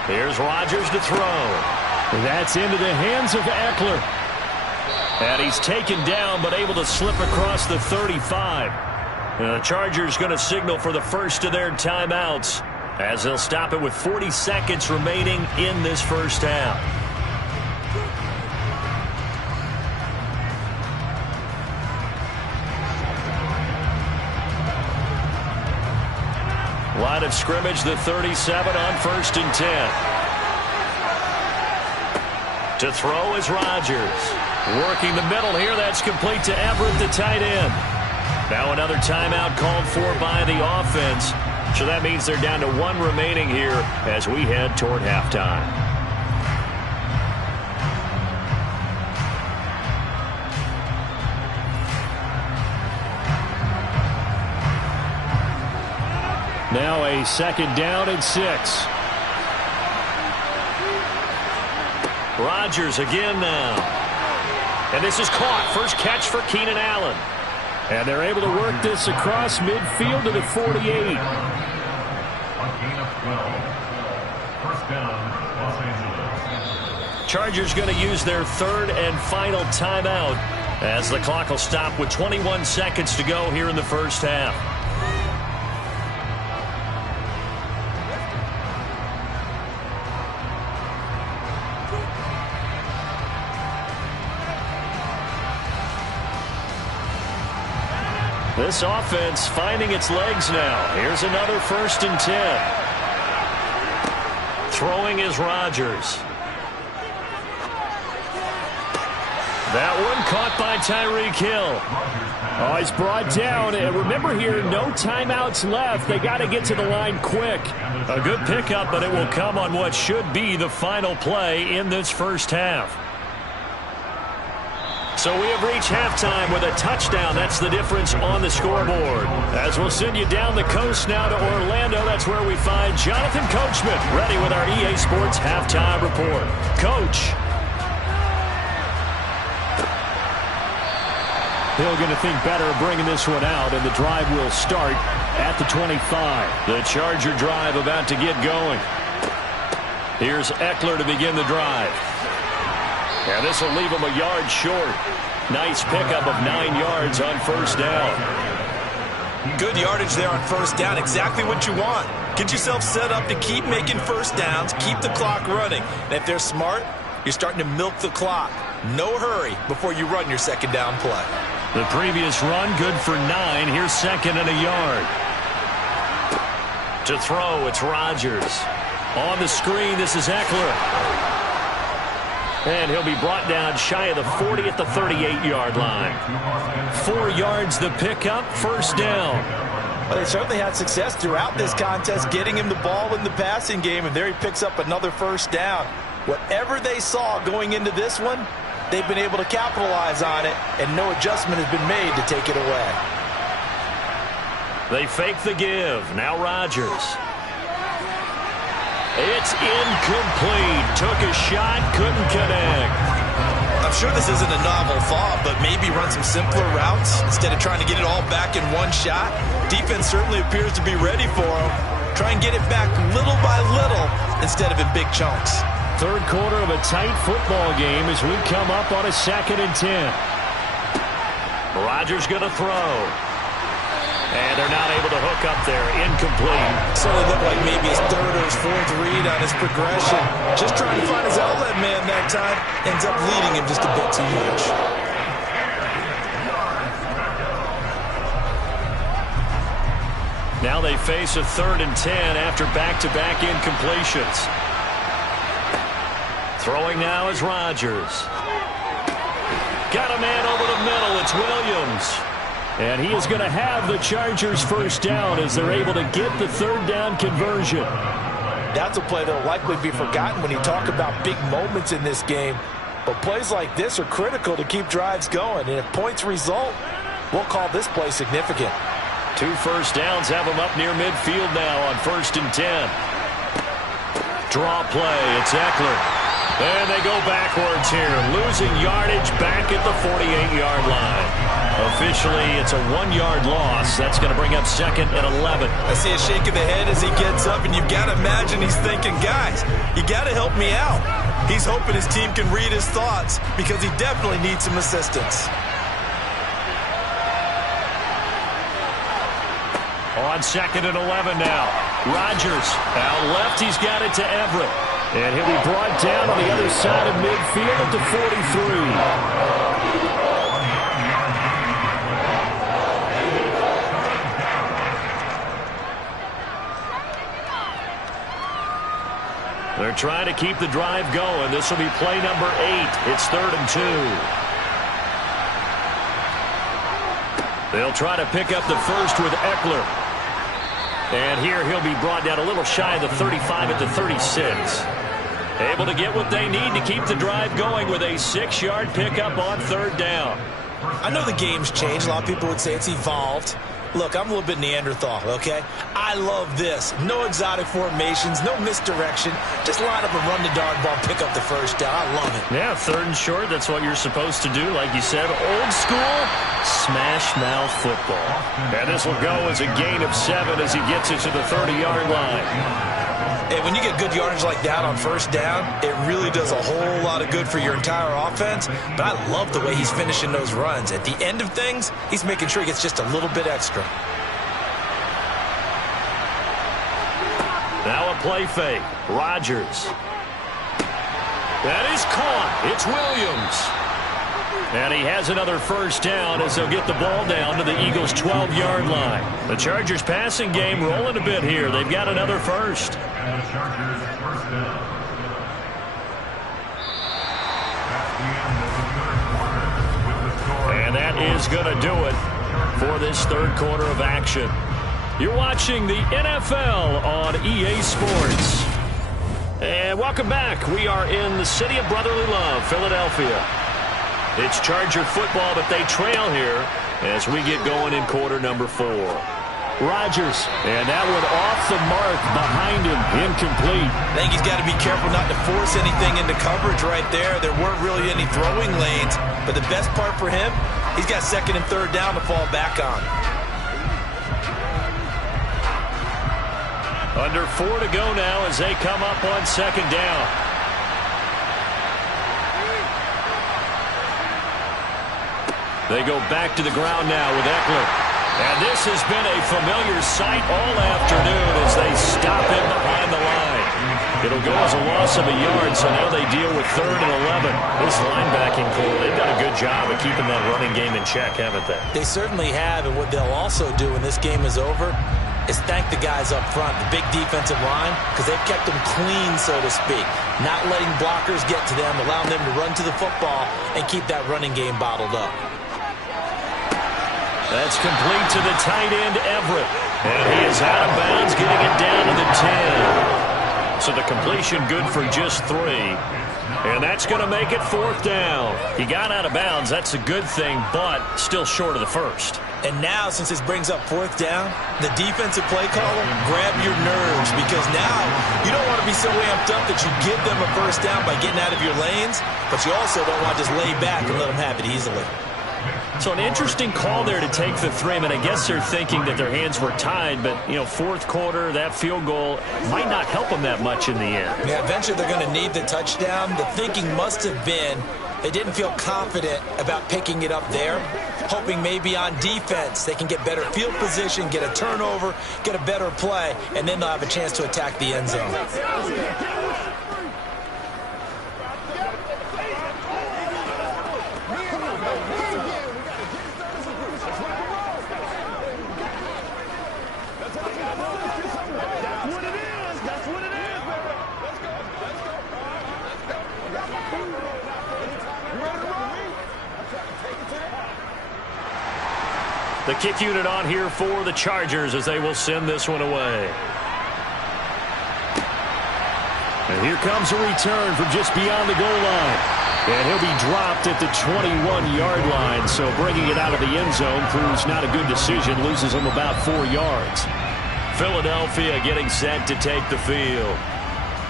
Here's Rodgers to throw. That's into the hands of Eckler. And he's taken down but able to slip across the 35. The Chargers going to signal for the first of their timeouts as they'll stop it with 40 seconds remaining in this first half. Line of scrimmage, the 37 on 1st and 10. To throw is Rodgers. Working the middle here. That's complete to Everett, the tight end. Now another timeout called for by the offense So that means they're down to 1 remaining here as we head toward halftime. Now a 2nd down and 6. Rodgers again now. And this is caught. First catch for Keenan Allen. And they're able to work this across midfield to the 48. A gain of 12. First down, Los Angeles. Chargers going to use their 3rd and final timeout as the clock will stop with 21 seconds to go here in the first half. This offense finding its legs now. Here's another 1st and 10. Throwing is Rodgers. That one caught by Tyreek Hill. Oh, he's brought down. And remember here, no timeouts left. They got to get to the line quick. A good pickup, but it will come on what should be the final play in this first half. So we have reached halftime with a touchdown. That's the difference on the scoreboard. As we'll send you down the coast now to Orlando, that's where we find Jonathan Coachman ready with our EA Sports Halftime Report. Coach. Hill going to think better of bringing this one out, and the drive will start at the 25. The Charger drive about to get going. Here's Eckler to begin the drive. And this will leave him a yard short. Nice pickup of 9 yards on first down. Good yardage there on first down. Exactly what you want. Get yourself set up to keep making first downs, keep the clock running. And if they're smart, you're starting to milk the clock. No hurry before you run your 2nd down play. The previous run good for 9. Here's 2nd and a yard. To throw, it's Rodgers. On the screen, this is Eckler. And he'll be brought down shy of the 40 at the 38-yard line. 4 yards the pickup, first down. Well, they certainly had success throughout this contest getting him the ball in the passing game, and there he picks up another first down. Whatever they saw going into this one, they've been able to capitalize on it, and no adjustment has been made to take it away. They fake the give. Now Rodgers. It's incomplete. Took a shot, couldn't connect. I'm sure this isn't a novel thought, but maybe run some simpler routes instead of trying to get it all back in one shot. Defense certainly appears to be ready for him. Try and get it back little by little instead of in big chunks. 3rd quarter of a tight football game as we come up on a 2nd and 10. Rodgers going to throw. And they're not able to hook up there. Incomplete. Certainly looked like maybe his 3rd or his 4th read on his progression. Just trying to find his outlet man that time. Ends up leading him just a bit too much. Now they face a 3rd and 10 after back-to-back incompletions. Throwing now is Rodgers. Got a man over the middle. It's Williams. And he is going to have the Chargers first down as they're able to get the 3rd down conversion. That's a play that will likely be forgotten when you talk about big moments in this game. But plays like this are critical to keep drives going. And if points result, we'll call this play significant. 2 first downs have them up near midfield now on 1st and 10. Draw play. It's Eckler. And they go backwards here, losing yardage back at the 48-yard line. Officially, it's a 1-yard loss. That's going to bring up 2nd and 11. I see a shake of the head as he gets up, and you've got to imagine he's thinking, guys, you got to help me out. He's hoping his team can read his thoughts because he definitely needs some assistance. On 2nd and 11 now. Rodgers out left. He's got it to Everett. And he'll be brought down on the other side of midfield at the 43. They're trying to keep the drive going. This will be play number 8. It's 3rd and 2. They'll try to pick up the first with Eckler. And here he'll be brought down a little shy of the 35 at the 36. Able to get what they need to keep the drive going with a 6-yard pickup on third down. I know the game's changed. A lot of people would say it's evolved. Look, I'm a little bit Neanderthal, okay? I love this. No exotic formations, no misdirection. Just line up and run the darn ball, pick up the first down. I love it. Yeah, third and short, that's what you're supposed to do. Like you said, old school, smash mouth football. And this will go as a gain of 7 as he gets it to the 30-yard line. And when you get good yardage like that on first down, it really does a whole lot of good for your entire offense. But I love the way he's finishing those runs. At the end of things, he's making sure he gets just a little bit extra. Now a play fake. Rodgers. That is caught. It's Williams. And he has another first down as they'll get the ball down to the Eagles' 12-yard line. The Chargers passing game rolling a bit here. They've got another first. And the Chargers first down. That's the end of the third quarter with the score. And that is going to do it for this third quarter of action. You're watching the NFL on EA Sports. And welcome back. We are in the city of brotherly love, Philadelphia. It's Charger football, but they trail here as we get going in quarter number 4. Rodgers, and that one off the mark behind him, incomplete. I think he's got to be careful not to force anything into coverage right there. There weren't really any throwing lanes, but the best part for him, he's got second and third down to fall back on. Under 4 to go now as they come up on second down. They go back to the ground now with Eckler. And this has been a familiar sight all afternoon as they stop him behind the line. It'll go as a loss of a yard, so now they deal with 3rd and 11. This linebacking core, they've done a good job of keeping that running game in check, haven't they? They certainly have, and what they'll also do when this game is over is thank the guys up front, the big defensive line, because they've kept them clean, so to speak. Not letting blockers get to them, allowing them to run to the football and keep that running game bottled up. That's complete to the tight end, Everett. And he is out of bounds, getting it down to the 10. So the completion good for just 3. And that's going to make it 4th down. He got out of bounds. That's a good thing, but still short of the first. And now, since this brings up 4th down, the defensive play caller, grab your nerves, because now you don't want to be so amped up that you give them a first down by getting out of your lanes, but you also don't want to just lay back and let them have it easily. So an interesting call there to take the 3. I mean, I guess they're thinking that their hands were tied, but, you know, 4th quarter, that field goal might not help them that much in the end. Yeah, eventually they're going to need the touchdown. The thinking must have been they didn't feel confident about picking it up there, hoping maybe on defense they can get better field position, get a turnover, get a better play, and then they'll have a chance to attack the end zone. The kick unit on here for the Chargers as they will send this one away. And here comes a return from just beyond the goal line. And he'll be dropped at the 21-yard line. So bringing it out of the end zone proves not a good decision. Loses him about 4 yards. Philadelphia getting set to take the field.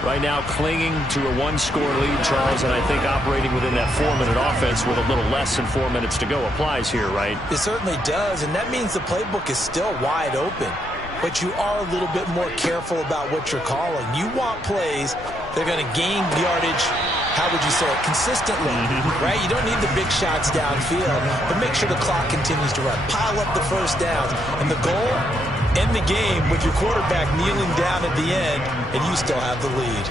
Right now clinging to a 1-score lead, Charles, and I think operating within that 4-minute offense with a little less than 4 minutes to go applies here, right? It certainly does, and that means the playbook is still wide open. But you are a little bit more careful about what you're calling. You want plays that are going to gain yardage, how would you say it, consistently, right? You don't need the big shots downfield, but make sure the clock continues to run. Pile up the first downs, and the goal, end the game with your quarterback kneeling down at the end, and you still have the lead.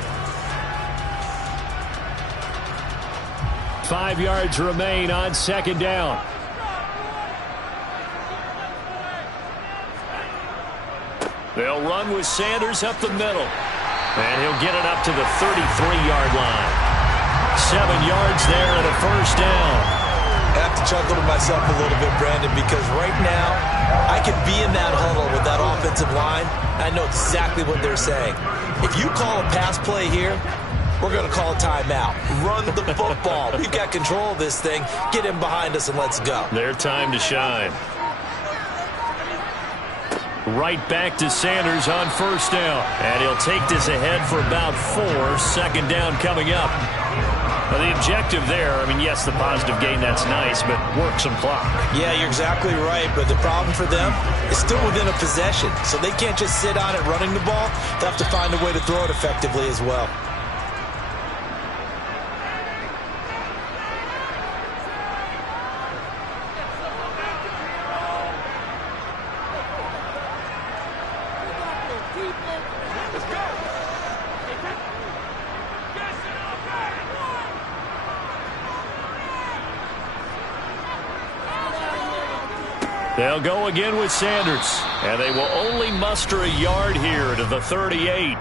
5 yards remain on second down. They'll run with Sanders up the middle. And he'll get it up to the 33-yard line. 7 yards there and a first down. I have to chuckle to myself a little bit, Brandon, because right now, I could be in that huddle with that offensive line. I know exactly what they're saying. If you call a pass play here, we're going to call a timeout. Run the football. We've got control of this thing. Get him behind us and let's go. Their time to shine. Right back to Sanders on first down. And he'll take this ahead for about 4. Second down coming up. Well, the objective there, I mean, yes, the positive gain, that's nice, but work some clock. Yeah, you're exactly right, but the problem for them is still within a possession. So they can't just sit on it running the ball. They have to find a way to throw it effectively as well. They'll go again with Sanders, and they will only muster a yard here to the 38.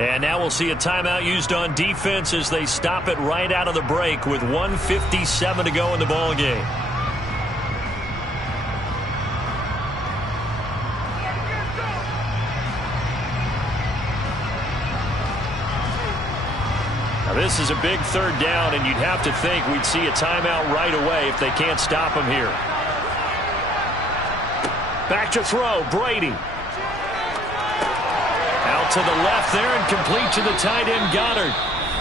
And now we'll see a timeout used on defense as they stop it right out of the break with 1:57 to go in the ball game. Now this is a big third down, and you'd have to think we'd see a timeout right away if they can't stop him here. Back to throw, Brady. Out to the left there and complete to the tight end, Goddard.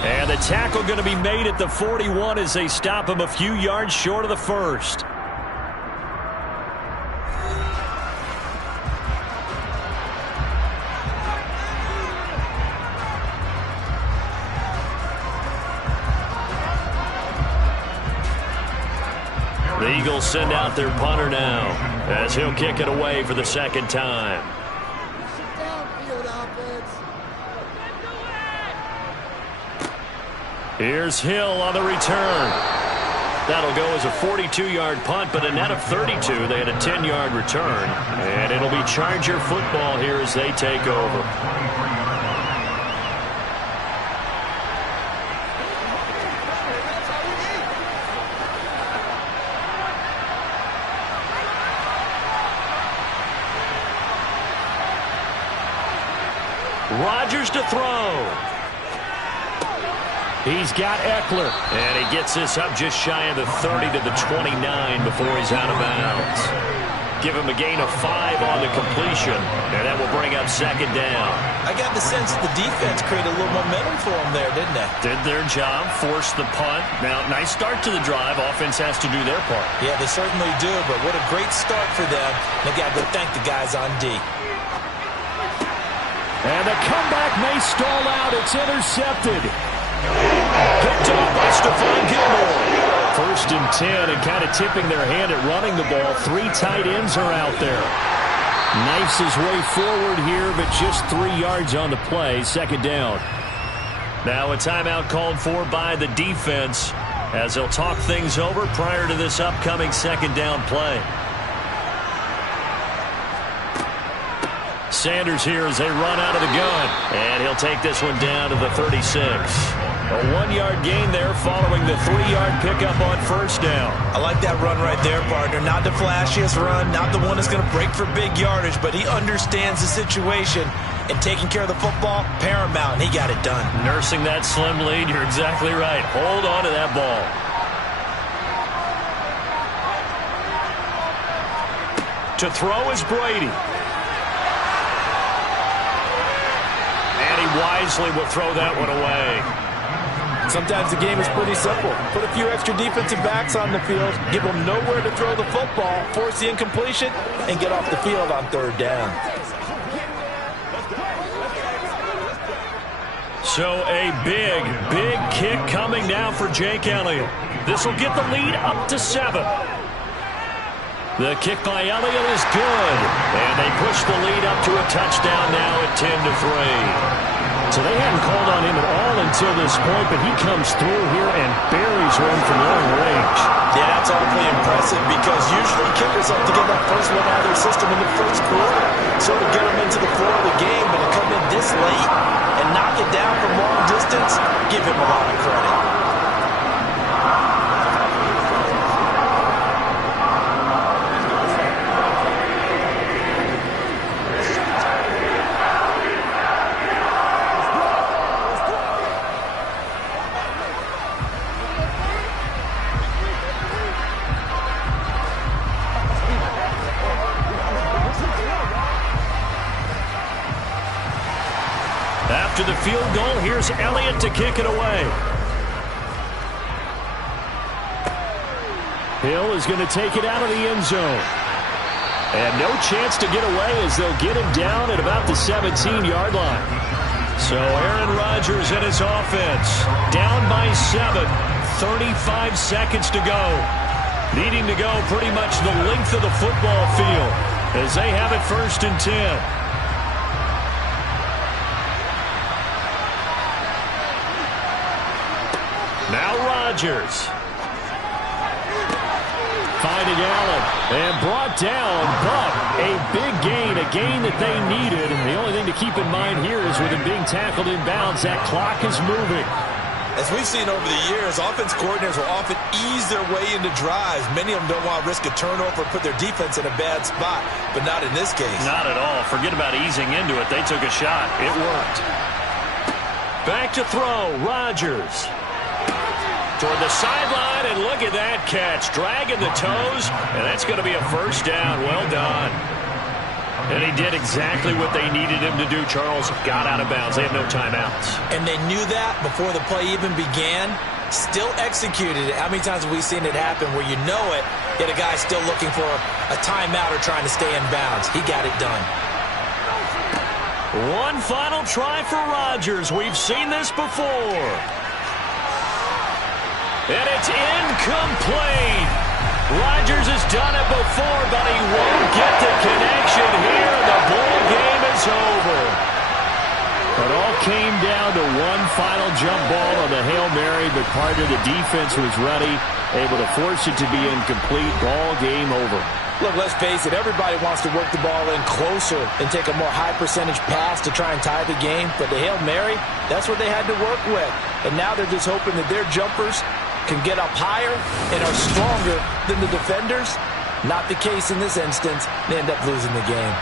And the tackle going to be made at the 41 as they stop him a few yards short of the first. The Eagles send out their punter now as he'll kick it away for the second time. Here's Hill on the return. That'll go as a 42-yard punt, but a net of 32. They had a 10-yard return. And it'll be Charger football here as they take over. Rodgers to throw. He's got Eckler. And he gets this up just shy of the 30 to the 29 before he's out of bounds. Give him a gain of 5 on the completion. And that will bring up second down. I got the sense that the defense created a little momentum for them there, didn't they? Did their job, forced the punt. Now, nice start to the drive. Offense has to do their part. Yeah, they certainly do, but what a great start for them. They got to go thank the guys on D. And the comeback may stall out. It's intercepted. Picked off by Stephon Gilmore. First and 10, and kind of tipping their hand at running the ball. 3 tight ends are out there. Knifes his way forward here, but just 3 yards on the play. Second down. Now a timeout called for by the defense as they'll talk things over prior to this upcoming second down play. Sanders here as they run out of the gun. And he'll take this one down to the 36. A 1-yard gain there following the 3-yard pickup on first down. I like that run right there, partner. Not the flashiest run, not the one that's going to break for big yardage, but he understands the situation, and taking care of the football, paramount, and he got it done. Nursing that slim lead, you're exactly right. Hold on to that ball. To throw is Brady. And he wisely will throw that one away. Sometimes the game is pretty simple. Put a few extra defensive backs on the field, give them nowhere to throw the football, force the incompletion, and get off the field on third down. So a big, big kick coming now for Jake Elliott. This will get the lead up to 7. The kick by Elliott is good. And they push the lead up to a touchdown now at 10-3. So they hadn't called on him at all until this point, but he comes through here and buries one from long range. Yeah, that's awfully impressive because usually kickers have to get that first one out of their system in the first quarter, sort of get them into the flow of the game, but to come in this late and knock it down from long distance, give him a lot of credit. After the field goal, here's Elliott to kick it away. Hill is going to take it out of the end zone. And no chance to get away as they'll get him down at about the 17-yard line. So Aaron Rodgers and his offense down by 7, 35 seconds to go. Needing to go pretty much the length of the football field as they have it 1st and 10. Now Rodgers. Finding Allen and brought down, but a big gain, a gain that they needed. And the only thing to keep in mind here is with him being tackled in bounds, that clock is moving. As we've seen over the years, offense coordinators will often ease their way into drives. Many of them don't want to risk a turnover or put their defense in a bad spot, but not in this case. Not at all. Forget about easing into it. They took a shot. It worked. Back to throw. Rodgers. Toward the sideline, and look at that catch. Dragging the toes, and that's going to be a 1st down. Well done. And he did exactly what they needed him to do, Charles. Got out of bounds. They have no timeouts. And they knew that before the play even began. Still executed it. How many times have we seen it happen where you know it, yet a guy's still looking for a timeout or trying to stay in bounds? He got it done. One final try for Rodgers. We've seen this before. And it's incomplete. Rodgers has done it before, but he won't get the connection here. The ball game is over. It all came down to one final jump ball on the Hail Mary, but part of the defense was ready, able to force it to be incomplete. Ball game over. Look, let's face it, everybody wants to work the ball in closer and take a more high-percentage pass to try and tie the game. But the Hail Mary, that's what they had to work with. And now they're just hoping that their jumpers can get up higher and are stronger than the defenders. Not the case in this instance. They end up losing the game.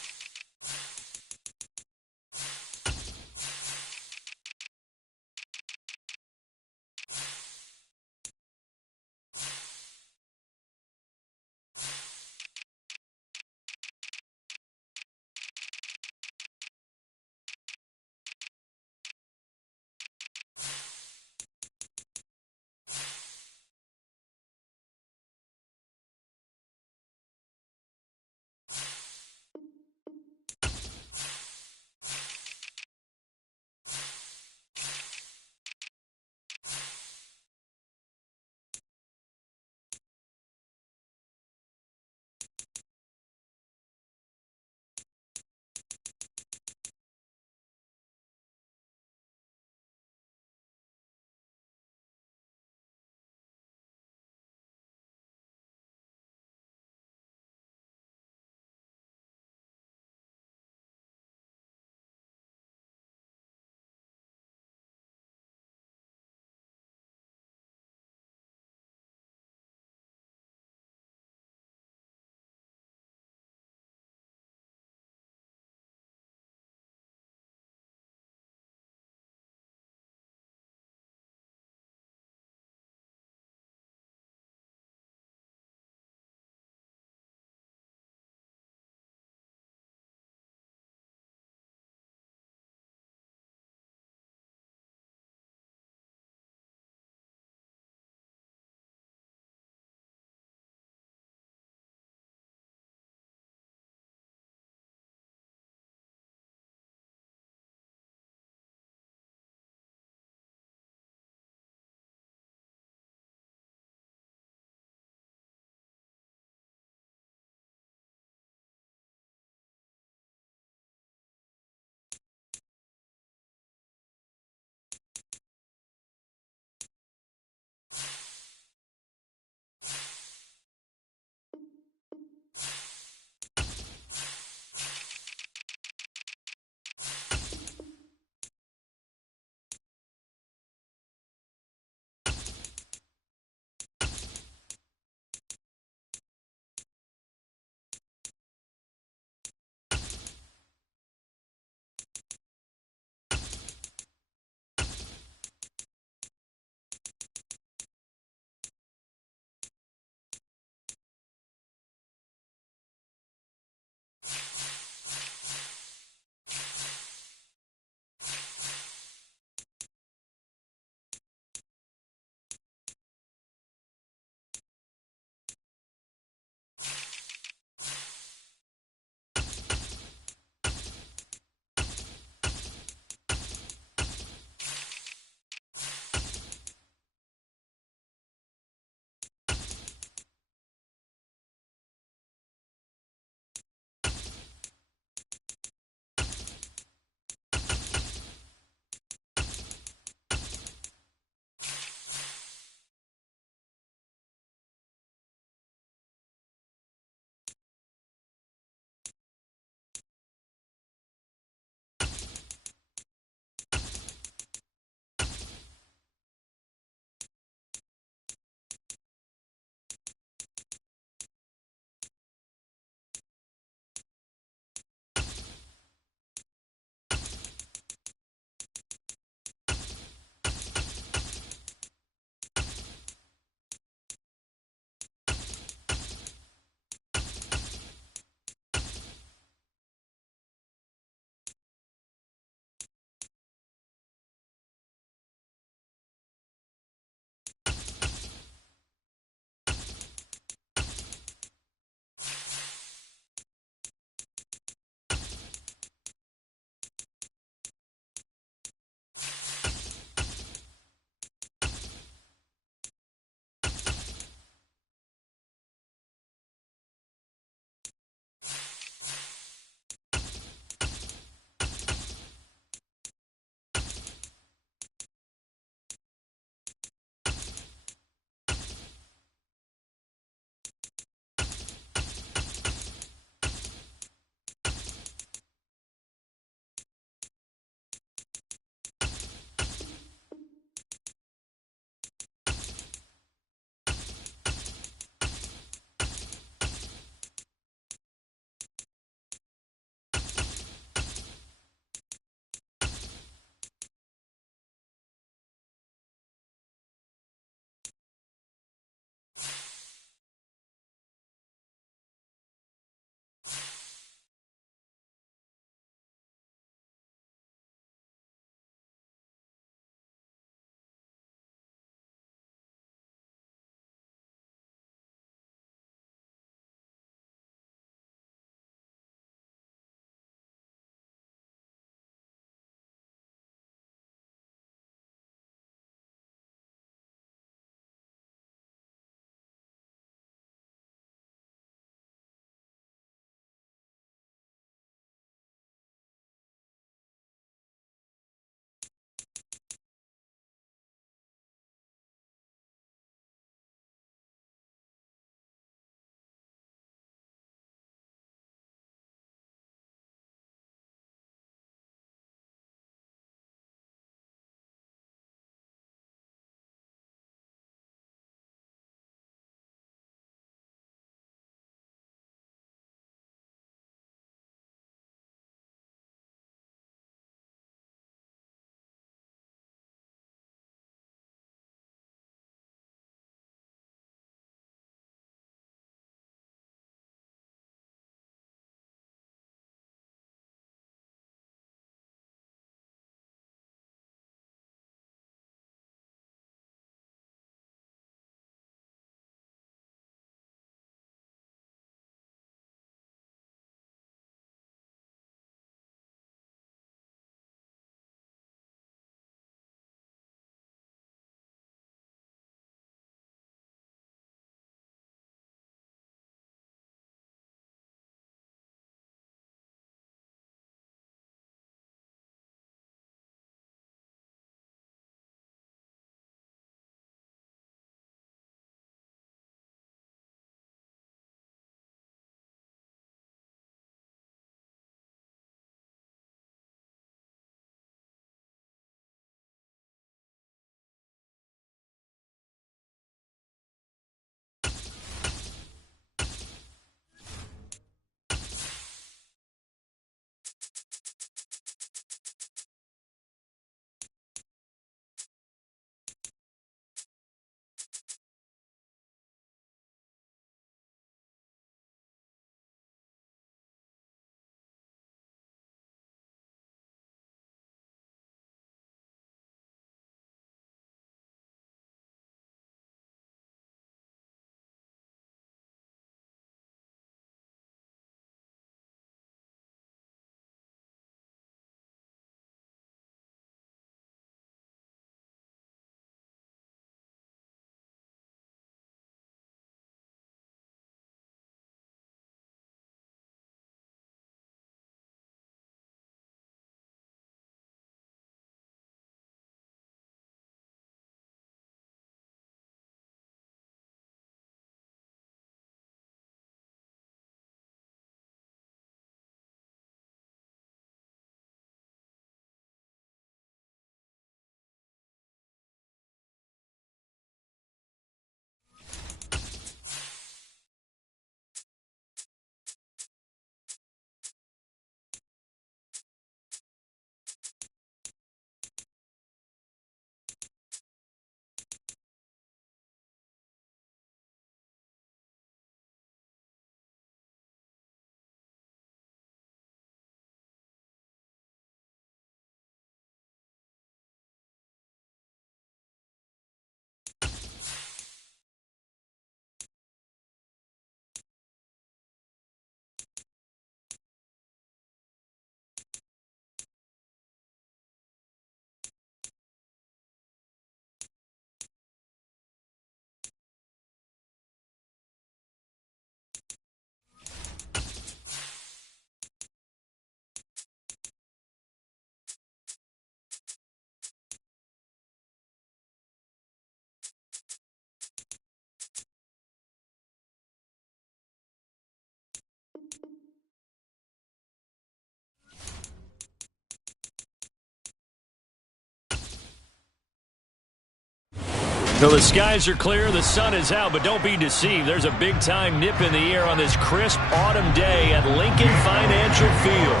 So the skies are clear, the sun is out, but don't be deceived. There's a big-time nip in the air on this crisp autumn day at Lincoln Financial Field.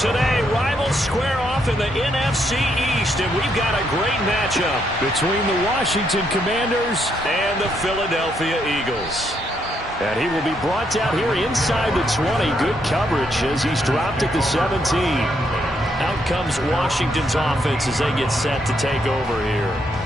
Today, rivals square off in the NFC East, and we've got a great matchup between the Washington Commanders and the Philadelphia Eagles. And he will be brought down here inside the 20. Good coverage as he's dropped at the 17. Out comes Washington's offense as they get set to take over here.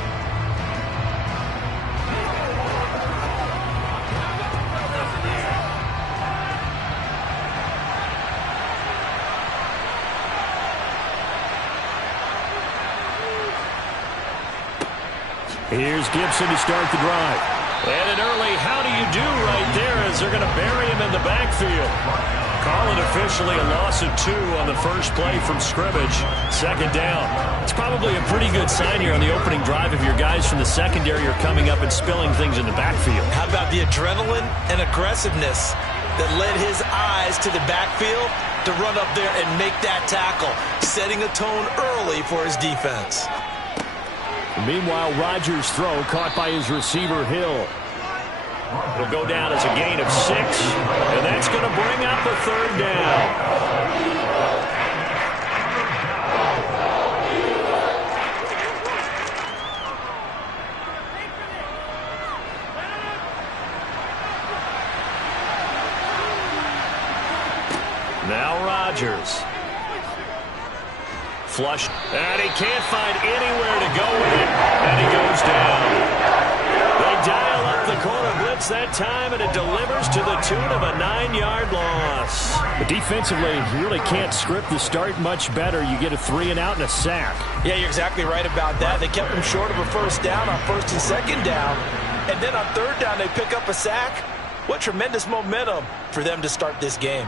Here's Gibson to start the drive. And an early how do you do right there as they're going to bury him in the backfield. Call it officially a loss of 2 on the first play from scrimmage. Second down. It's probably a pretty good sign here on the opening drive if your guys from the secondary are coming up and spilling things in the backfield. How about the adrenaline and aggressiveness that led his eyes to the backfield to run up there and make that tackle, setting a tone early for his defense. Meanwhile, Rodgers' throw caught by his receiver, Hill. It'll go down as a gain of 6, and that's going to bring up a third down. Now Rodgers. Flush, and he can't find anywhere to go with it, and he goes down. They dial up the corner blitz that time, and it delivers to the tune of a 9-yard loss. But defensively, you really can't script the start much better. You get a 3 and out and a sack. Yeah, you're exactly right about that. They kept him short of a first down on first and second down, and then on third down they pick up a sack. What tremendous momentum for them to start this game.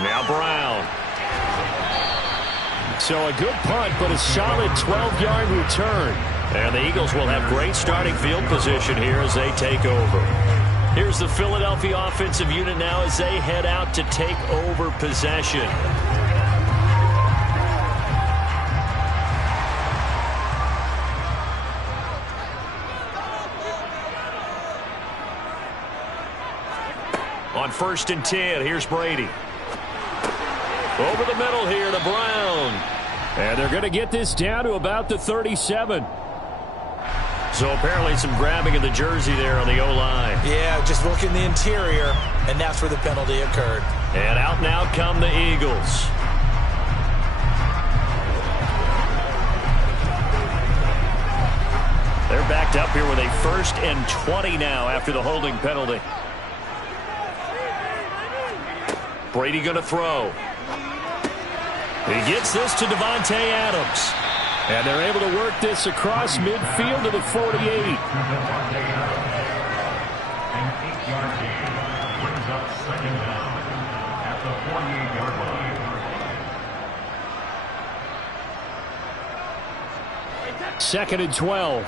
Now Brown. So a good punt, but a solid 12-yard return. And the Eagles will have great starting field position here as they take over. Here's the Philadelphia offensive unit now as they head out to take over possession. On 1st and 10, here's Brady. Over the middle here to Brown. And they're going to get this down to about the 37. So apparently some grabbing of the jersey there on the O-line. Yeah, just look in the interior, and that's where the penalty occurred. And out now come the Eagles. They're backed up here with a 1st and 20 now after the holding penalty. Brady going to throw. He gets this to Devontae Adams. And they're able to work this across midfield to the 48. An 8-yard gain brings up second down at the 48-yard line. 2nd and 12.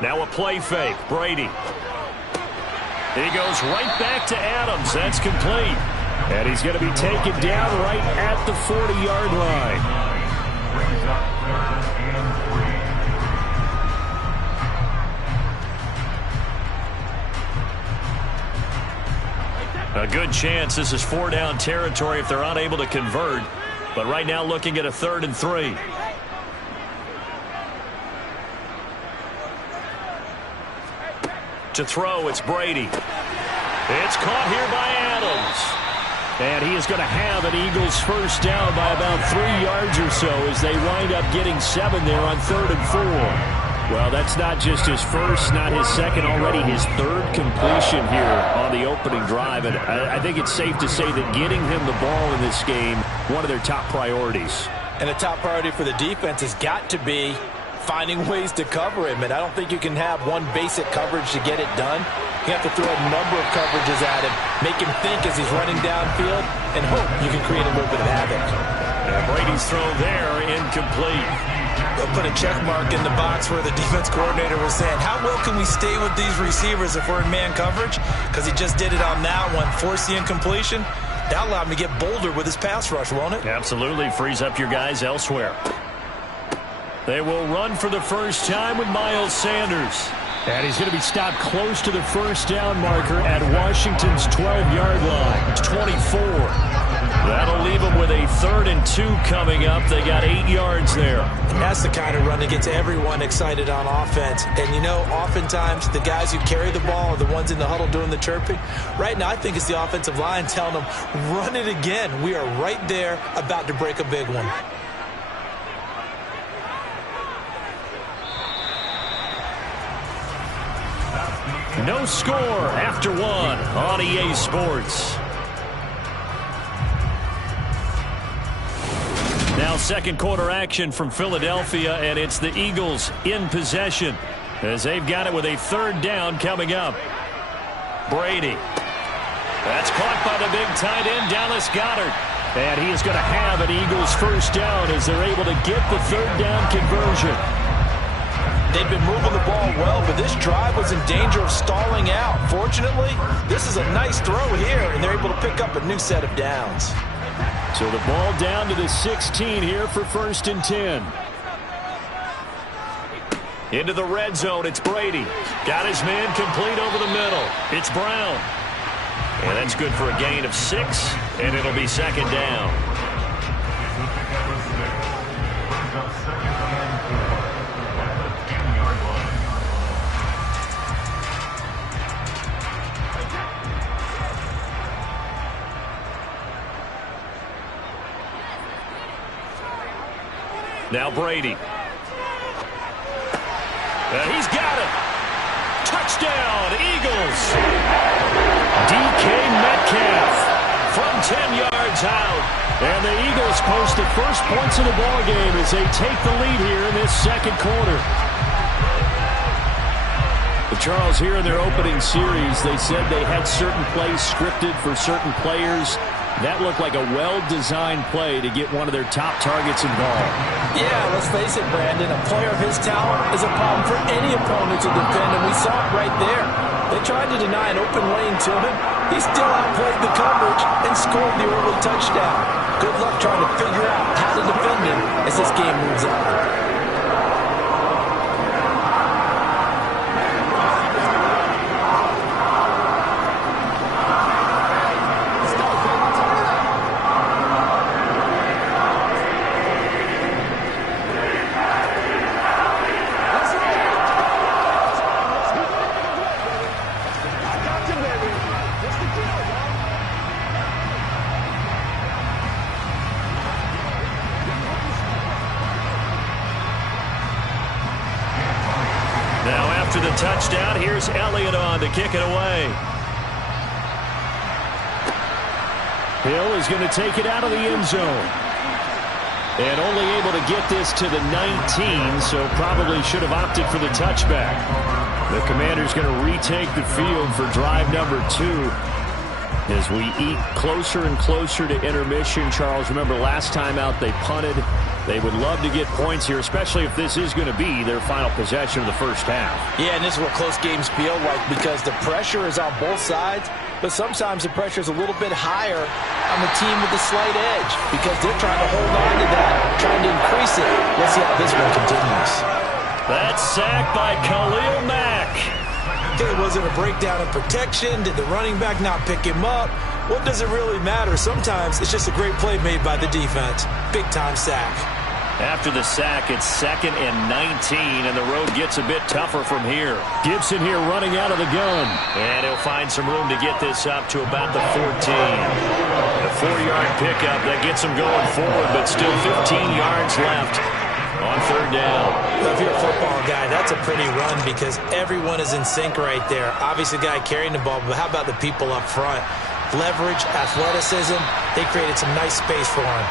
Now a play fake. Brady. He goes right back to Adams. That's complete. And he's going to be taken down right at the 40-yard line. Brings up 3rd and 3. A good chance this is 4-down territory if they're unable to convert. But right now looking at a 3rd and 3. To throw, it's Brady. It's caught here by Adams. And he is going to have an Eagles first down by about 3 yards or so as they wind up getting 7 there on 3rd and 4. Well, that's not just his first, not his second, already his 3rd completion here on the opening drive. And I think it's safe to say that getting him the ball in this game, one of their top priorities. And a top priority for the defense has got to be finding ways to cover him, and I don't think you can have one basic coverage to get it done. You have to throw a number of coverages at him, make him think as he's running downfield, and hope you can create a little bit of havoc. And Brady's throw there, incomplete. They'll put a check mark in the box where the defense coordinator was saying, how well can we stay with these receivers if we're in man coverage? Because he just did it on that one, force the incompletion. That'll allow him to get bolder with his pass rush, won't it? Absolutely. Frees up your guys elsewhere. They will run for the first time with Miles Sanders. And he's going to be stopped close to the first down marker at Washington's 12-yard line. 24. That'll leave them with a 3rd and 2 coming up. They got 8 yards there. And that's the kind of run that gets everyone excited on offense. And, you know, oftentimes the guys who carry the ball are the ones in the huddle doing the chirping. Right now, I think it's the offensive line telling them, run it again. We are right there about to break a big one. No score after 1 on EA Sports. Now second quarter action from Philadelphia, and it's the Eagles in possession as they've got it with a 3rd down coming up. Brady. That's caught by the big tight end, Dallas Goedert. And he is going to have an Eagles first down as they're able to get the 3rd down conversion. They've been moving the ball well, but this drive was in danger of stalling out. Fortunately, this is a nice throw here, and they're able to pick up a new set of downs. So the ball down to the 16 here for 1st and 10. Into the red zone, it's Brady. Got his man complete over the middle. It's Brown. And that's good for a gain of 6, and it'll be 2nd down. Now Brady. He's got it. Touchdown, Eagles. DK Metcalf from 10 yards out. And the Eagles post the first points of the ballgame as they take the lead here in this second quarter. Charles, here in their opening series, they said they had certain plays scripted for certain players. That looked like a well-designed play to get one of their top targets involved. Yeah, let's face it, Brandon. A player of his talent is a problem for any opponent to defend, and we saw it right there. They tried to deny an open lane to him. He still outplayed the coverage and scored the early touchdown. Good luck trying to figure out how to defend him as this game moves on. After the touchdown, here's Elliott on to kick it away. Hill is going to take it out of the end zone. And only able to get this to the 19, so probably should have opted for the touchback. The Commander's going to retake the field for drive number 2. As we eat closer and closer to intermission, Charles, remember last time out they punted. They would love to get points here, especially if this is going to be their final possession of the first half. Yeah, and this is what close games feel like because the pressure is on both sides, but sometimes the pressure is a little bit higher on the team with the slight edge because they're trying to hold on to that, trying to increase it. Let's see how this one continues. That's sacked by Khalil Mack. Okay, was it a breakdown in protection? Did the running back not pick him up? What does it really matter? Sometimes it's just a great play made by the defense. Big-time sack. After the sack, it's 2nd and 19, and the road gets a bit tougher from here. Gibson here running out of the gun. And he'll find some room to get this up to about the 14. A 4-yard pickup that gets him going forward, but still 15 yards left on 3rd down. Well, if you're a football guy, that's a pretty run because everyone is in sync right there. Obviously, the guy carrying the ball, but how about the people up front? Leverage, athleticism, they created some nice space for him.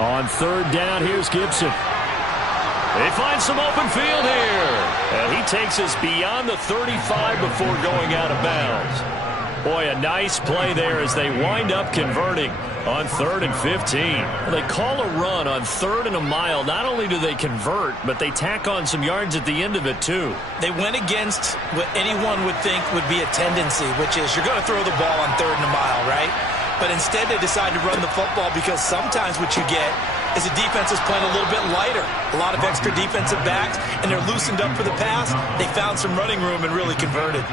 On 3rd down, here's Gibson. They find some open field here. And he takes us beyond the 35 before going out of bounds. Boy, a nice play there as they wind up converting on 3rd and 15. They call a run on 3rd and a mile. Not only do they convert, but they tack on some yards at the end of it, too. They went against what anyone would think would be a tendency, which is you're going to throw the ball on 3rd and a mile, right? But instead they decide to run the football because sometimes what you get is the defense is playing a little bit lighter. A lot of extra defensive backs, and they're loosened up for the pass. They found some running room and really converted.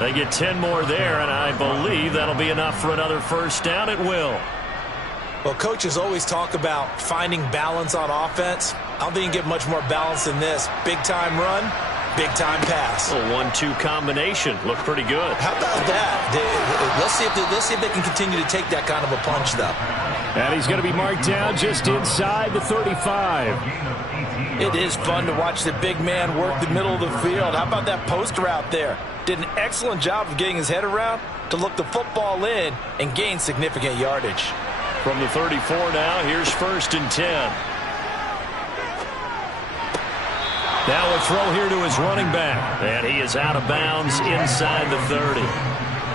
They get 10 more there, and I believe that'll be enough for another first down. It will. Well, coaches always talk about finding balance on offense. I don't think you can get much more balance than this. Big-time run, big-time pass. A 1-2 combination. Looked pretty good. How about that? Let's see if they can continue to take that kind of a punch, though. And he's going to be marked down just inside the 35. It is fun to watch the big man work the middle of the field. How about that post route there? Did an excellent job of getting his head around to look the football in and gain significant yardage. From the 34 now, here's 1st and 10. Now a throw here to his running back. And he is out of bounds inside the 30.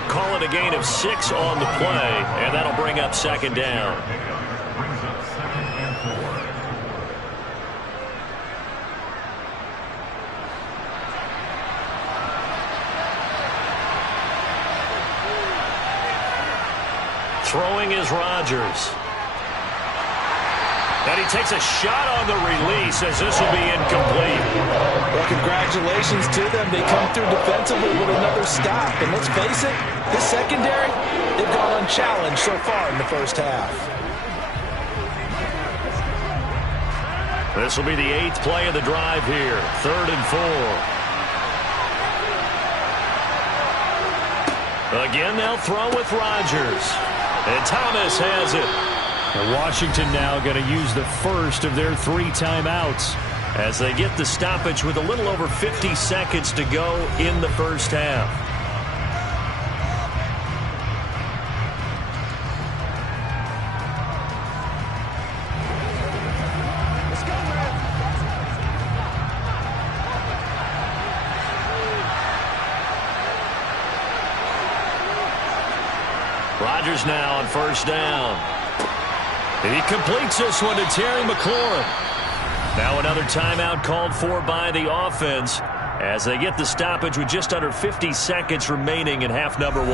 Call it a gain of 6 on the play, and that'll bring up 2nd down. Brings up 2nd and 4. Throwing is Rodgers. And he takes a shot on the release as this will be incomplete. Well, congratulations to them. They come through defensively with another stop. And let's face it, this secondary, they've gone unchallenged so far in the first half. This will be the 8th play of the drive here. 3rd and 4. Again, they'll throw with Rodgers. And Thomas has it. And Washington now going to use the first of their 3 timeouts as they get the stoppage with a little over 50 seconds to go in the first half. Rodgers now on 1st down. And he completes this one to Terry McLaurin. Now another timeout called for by the offense as they get the stoppage with just under 50 seconds remaining in half number 1.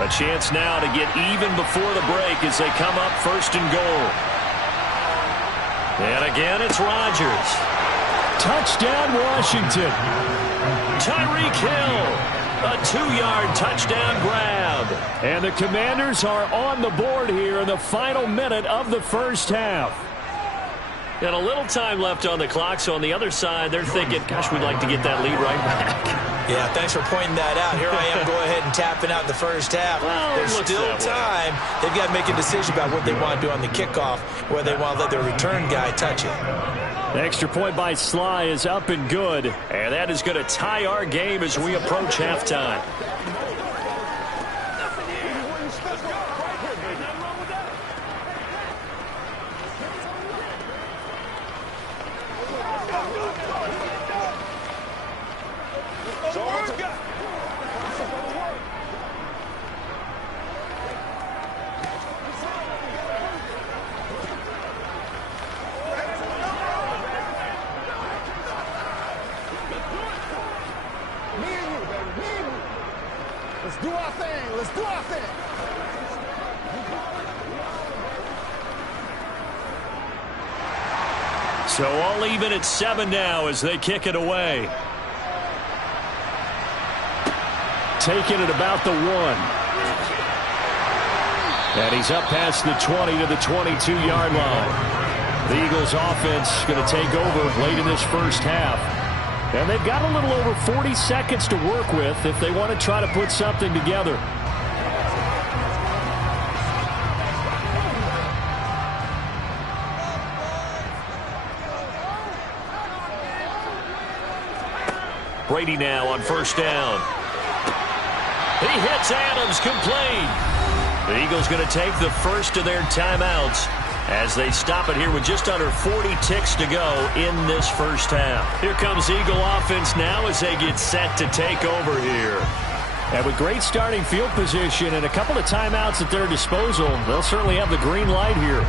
A chance now to get even before the break as they come up 1st and goal. And again, it's Rodgers. Touchdown, Washington. Tyreek Hill, a 2-yard touchdown grab. And the Commanders are on the board here in the final minute of the first half. And a little time left on the clock, so on the other side, they're thinking, gosh, we'd like to get that lead right back. Yeah, thanks for pointing that out. Here I am, go ahead and tapping out the first half. Well, there's still time. They've got to make a decision about what they want to do on the kickoff, whether they want to let their return guy touch it. The extra point by Sly is up and good, and that is going to tie our game as we approach halftime. So all even at 7 now as they kick it away. Taking it about the 1. And he's up past the 20 to the 22-yard line. The Eagles offense going to take over late in this first half. And they've got a little over 40 seconds to work with if they want to try to put something together. Brady now on 1st down. He hits Adams complete. The Eagles going to take the first of their timeouts as they stop it here with just under 40 ticks to go in this first half. Here comes Eagle offense now as they get set to take over here. And with great starting field position and a couple of timeouts at their disposal, they'll certainly have the green light here.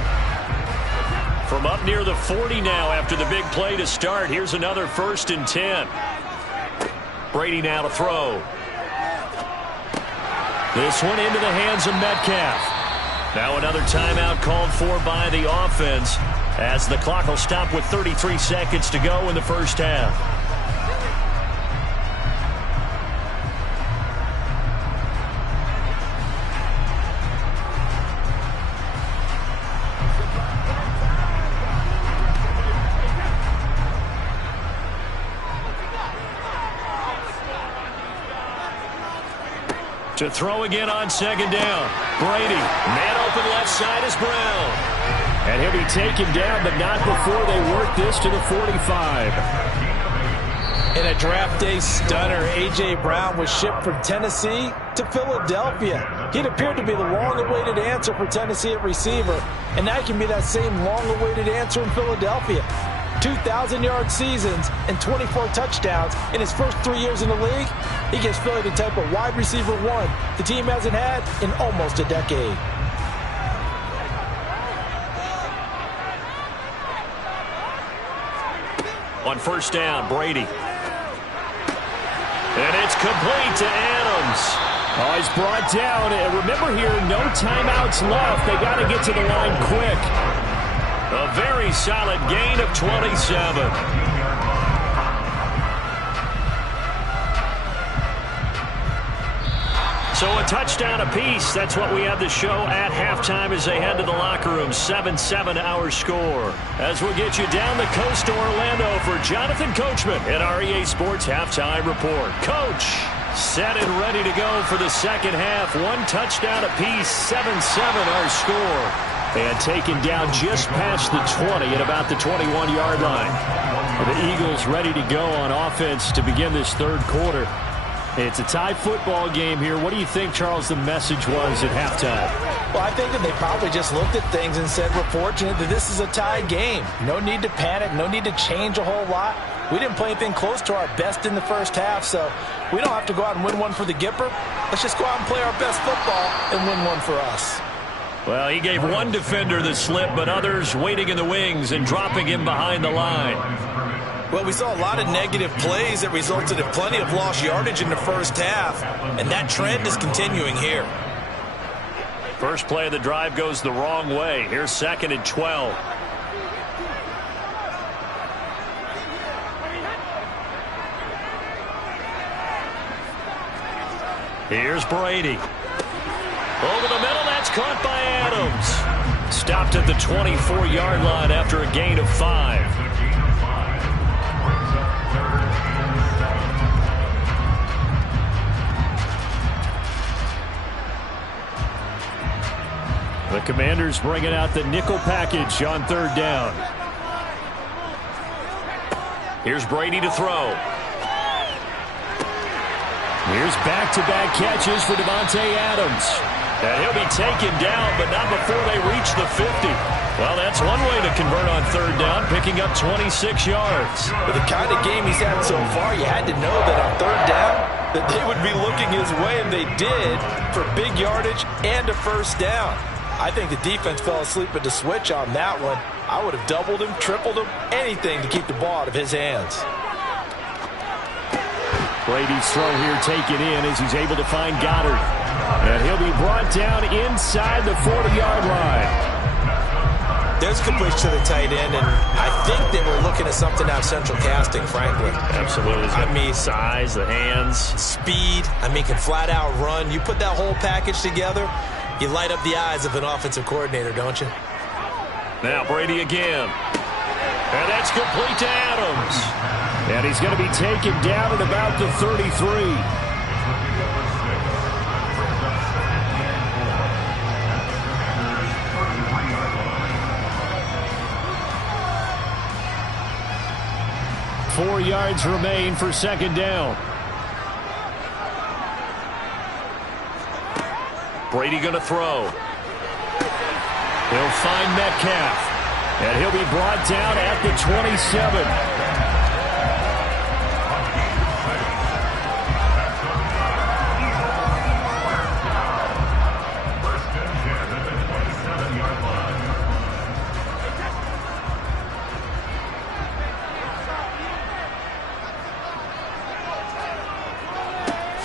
From up near the 40 now after the big play to start, here's another 1st and 10. Brady now to throw. This one into the hands of Metcalf. Now another timeout called for by the offense as the clock will stop with 33 seconds to go in the first half. To throw again on 2nd down. Brady, man open left side is Brown. And he'll be taken down, but not before they work this to the 45. In a draft day stunner, A.J. Brown was shipped from Tennessee to Philadelphia. He'd appeared to be the long-awaited answer for Tennessee at receiver, and now he can be that same long-awaited answer in Philadelphia. 2,000-yard seasons and 24 touchdowns in his first 3 years in the league. He gives Philly the type of wide receiver one the team hasn't had in almost a decade. On 1st down, Brady. And it's complete to Adams. Oh, he's brought down. And remember here, no timeouts left. They got to get to the line quick. A very solid gain of 27. So a touchdown apiece. That's what we have to show at halftime as they head to the locker room. 7-7 our score. As we'll get you down the coast to Orlando for Jonathan Coachman at our EA Sports Halftime Report. Coach, set and ready to go for the second half. One touchdown apiece. 7-7 our score. And taken down just past the 20 at about the 21-yard line. The Eagles ready to go on offense to begin this third quarter. It's a tie football game here. What do you think, Charles, the message was at halftime? Well, I think that they probably just looked at things and said, we're fortunate that this is a tied game. No need to panic. No need to change a whole lot. We didn't play anything close to our best in the first half, so we don't have to go out and win one for the Gipper. Let's just go out and play our best football and win one for us. Well, he gave one defender the slip, but others waiting in the wings and dropping him behind the line. Well, we saw a lot of negative plays that resulted in plenty of lost yardage in the first half, and that trend is continuing here. First play of the drive goes the wrong way. Here's 2nd and 12. Here's Brady. Over the middle, that's caught by Adams. Stopped at the 24-yard line after a gain of 5. The Commanders bringing out the nickel package on 3rd down. Here's Brady to throw. Here's back-to-back catches for Davante Adams. And he'll be taken down, but not before they reach the 50. Well, that's one way to convert on 3rd down, picking up 26 yards. With the kind of game he's had so far, you had to know that on 3rd down, that they would be looking his way, and they did, for big yardage and a 1st down. I think the defense fell asleep at the switch on that one. I would have doubled him, tripled him, anything to keep the ball out of his hands. Brady's throw here taken in as he's able to find Goddard. And he'll be brought down inside the 40-yard line. There's completion to the tight end, and I think they were looking at something out of central casting, frankly. Absolutely. I mean, size, the hands. Speed. I mean, can flat out run. You put that whole package together, you light up the eyes of an offensive coordinator, don't you? Now Brady again. And that's complete to Adams. And he's going to be taken down at about the 33. 4 yards remain for 2nd down. Brady going to throw. He'll find Metcalf. And he'll be brought down at the 27.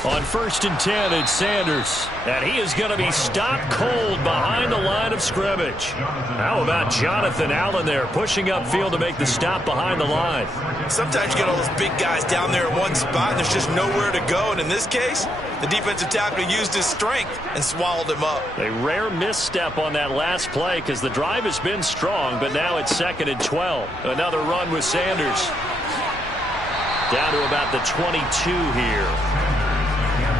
On 1st and 10, it's Sanders. And he is going to be stopped cold behind the line of scrimmage. How about Jonathan Allen there pushing upfield to make the stop behind the line? Sometimes you get all those big guys down there in one spot, and there's just nowhere to go. And in this case, the defensive tackle used his strength and swallowed him up. A rare misstep on that last play because the drive has been strong, but now it's 2nd and 12. Another run with Sanders. Down to about the 22 here.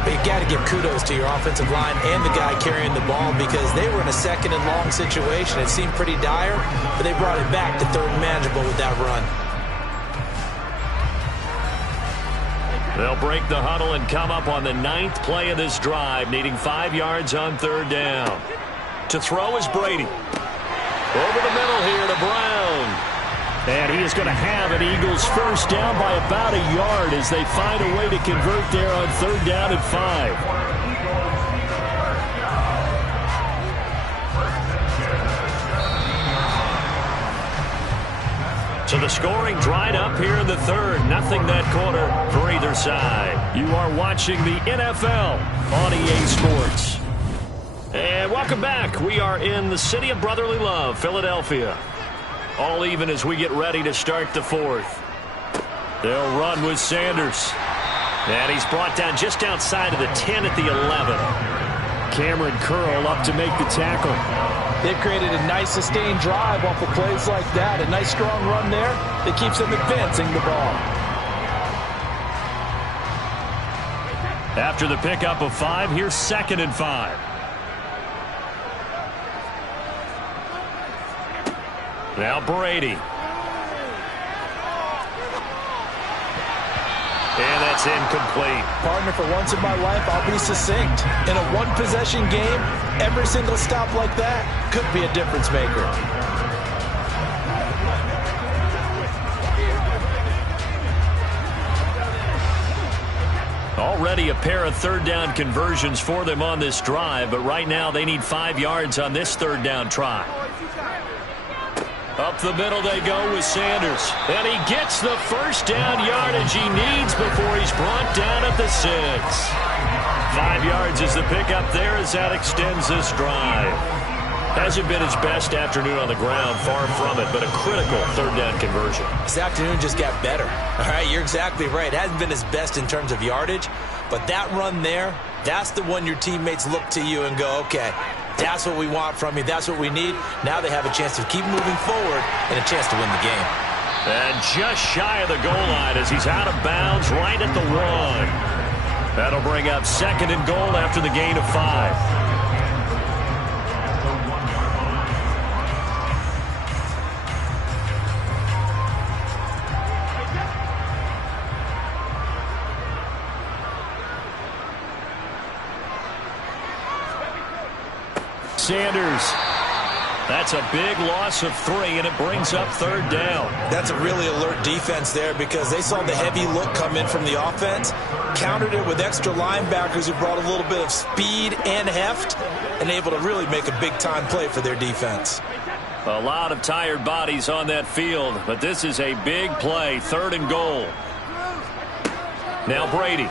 But you got to give kudos to your offensive line and the guy carrying the ball because they were in a 2nd and long situation. It seemed pretty dire, but they brought it back to 3rd and manageable with that run. They'll break the huddle and come up on the 9th play of this drive, needing 5 yards on 3rd down. To throw is Brady. Over the middle here to Brown. And he is going to have an Eagles first down by about a yard as they find a way to convert there on 3rd down and 5. So the scoring dried up here in the 3rd. Nothing that quarter for either side. You are watching the NFL on EA Sports. And welcome back. We are in the city of brotherly love, Philadelphia. All even as we get ready to start the 4th. They'll run with Sanders. And he's brought down just outside of the 10 at the 11. Cameron Curl up to make the tackle. They've created a nice sustained drive off of plays like that. A nice strong run there that keeps them advancing the ball. After the pickup of 5, here's 2nd and 5. Now Brady. And that's incomplete. Partner, for once in my life, I'll be succinct. In a one-possession game, every single stop like that could be a difference maker. Already a pair of 3rd down conversions for them on this drive, but right now they need 5 yards on this 3rd down try. Up the middle they go with Sanders. And he gets the first down yardage he needs before he's brought down at the 6. 5 yards is the pickup there as that extends this drive. Hasn't been his best afternoon on the ground, far from it, but a critical 3rd down conversion. This afternoon just got better. All right, you're exactly right. Hasn't been his best in terms of yardage, but that run there, that's the one your teammates look to you and go, okay, that's what we want from you. That's what we need. Now they have a chance to keep moving forward and a chance to win the game. And just shy of the goal line as he's out of bounds right at the 1. That'll bring up 2nd and goal after the gain of 5. Sanders. That's a big loss of 3, and it brings up 3rd down. That's a really alert defense there because they saw the heavy look come in from the offense, countered it with extra linebackers who brought a little bit of speed and heft, and able to really make a big-time play for their defense. A lot of tired bodies on that field, but this is a big play, 3rd and goal. Now Brady.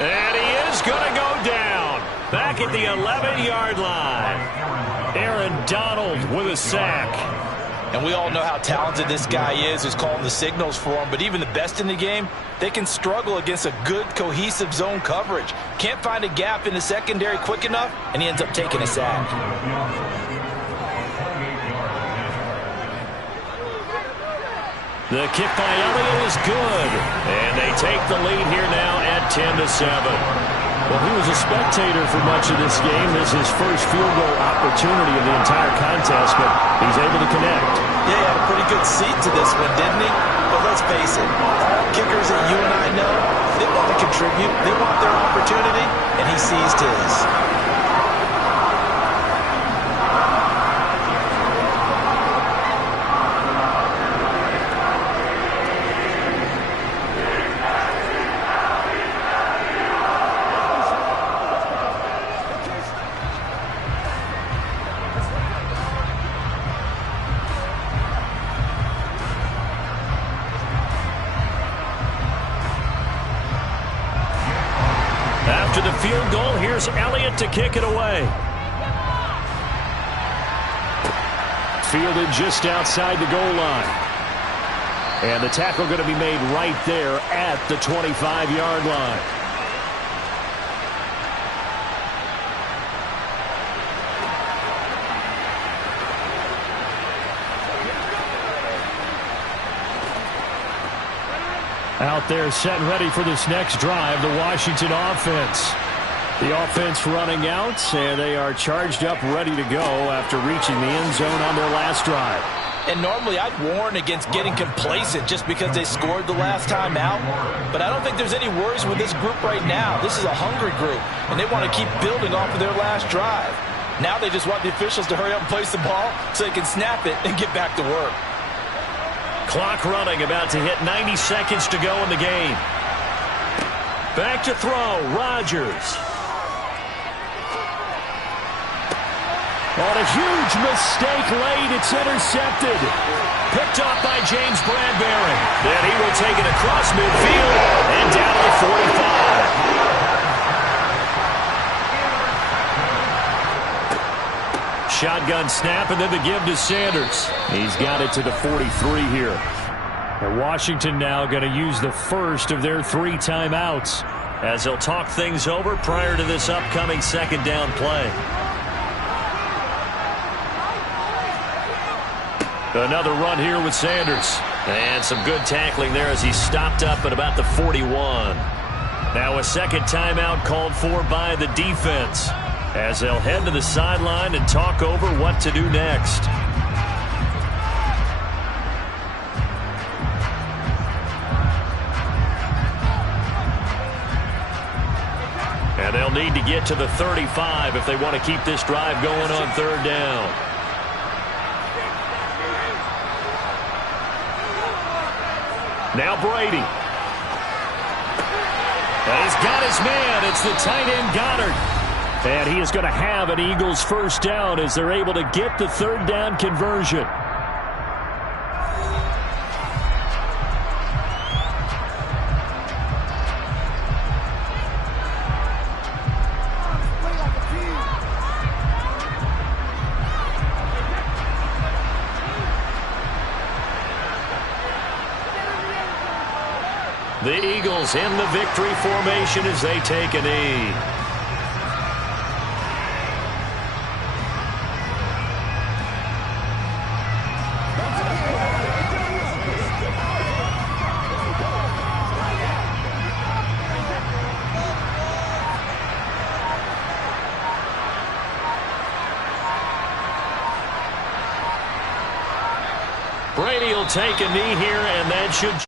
And he is going to go down. Back at the 11-yard line. Aaron Donald with a sack. And we all know how talented this guy is who's calling the signals for him. But even the best in the game, they can struggle against a good, cohesive zone coverage. Can't find a gap in the secondary quick enough, and he ends up taking a sack. The kick by Elliott is good. And they take the lead here now at 10-7. Well, he was a spectator for much of this game. This is his first field goal opportunity of the entire contest, but he's able to connect. Yeah, he had a pretty good seat to this one, didn't he? But let's face it, all kickers that you and I know, They want to contribute. They want their opportunity, and he seized his. After the field goal, here's Elliott to kick it away. Fielded just outside the goal line. And the tackle going to be made right there at the 25-yard line. Out there set and ready for this next drive, the Washington offense. The offense running out, and they are charged up, ready to go after reaching the end zone on their last drive. And normally I'd warn against getting complacent just because they scored the last time out. But I don't think there's any worries with this group right now. This is a hungry group, and they want to keep building off of their last drive. Now they just want the officials to hurry up and place the ball so they can snap it and get back to work. Clock running, about to hit 90 seconds to go in the game. Back to throw, Rodgers. On a huge mistake late, it's intercepted. Picked off by James Bradbury. Then he will take it across midfield and down to the 45. Shotgun snap, and then the give to Sanders. He's got it to the 43 here. And Washington now going to use the first of their 3 timeouts as they'll talk things over prior to this upcoming second down play. Another run here with Sanders. And some good tackling there as he stopped up at about the 41. Now a second timeout called for by the defense as they'll head to the sideline and talk over what to do next. And they'll need to get to the 35 if they want to keep this drive going on third down. Now Brady. And he's got his man. It's the tight end Goddard. And he is going to have an Eagles first down as they're able to get the third down conversion. The Eagles in the victory formation as they take a knee. Brady will take a knee here, and that should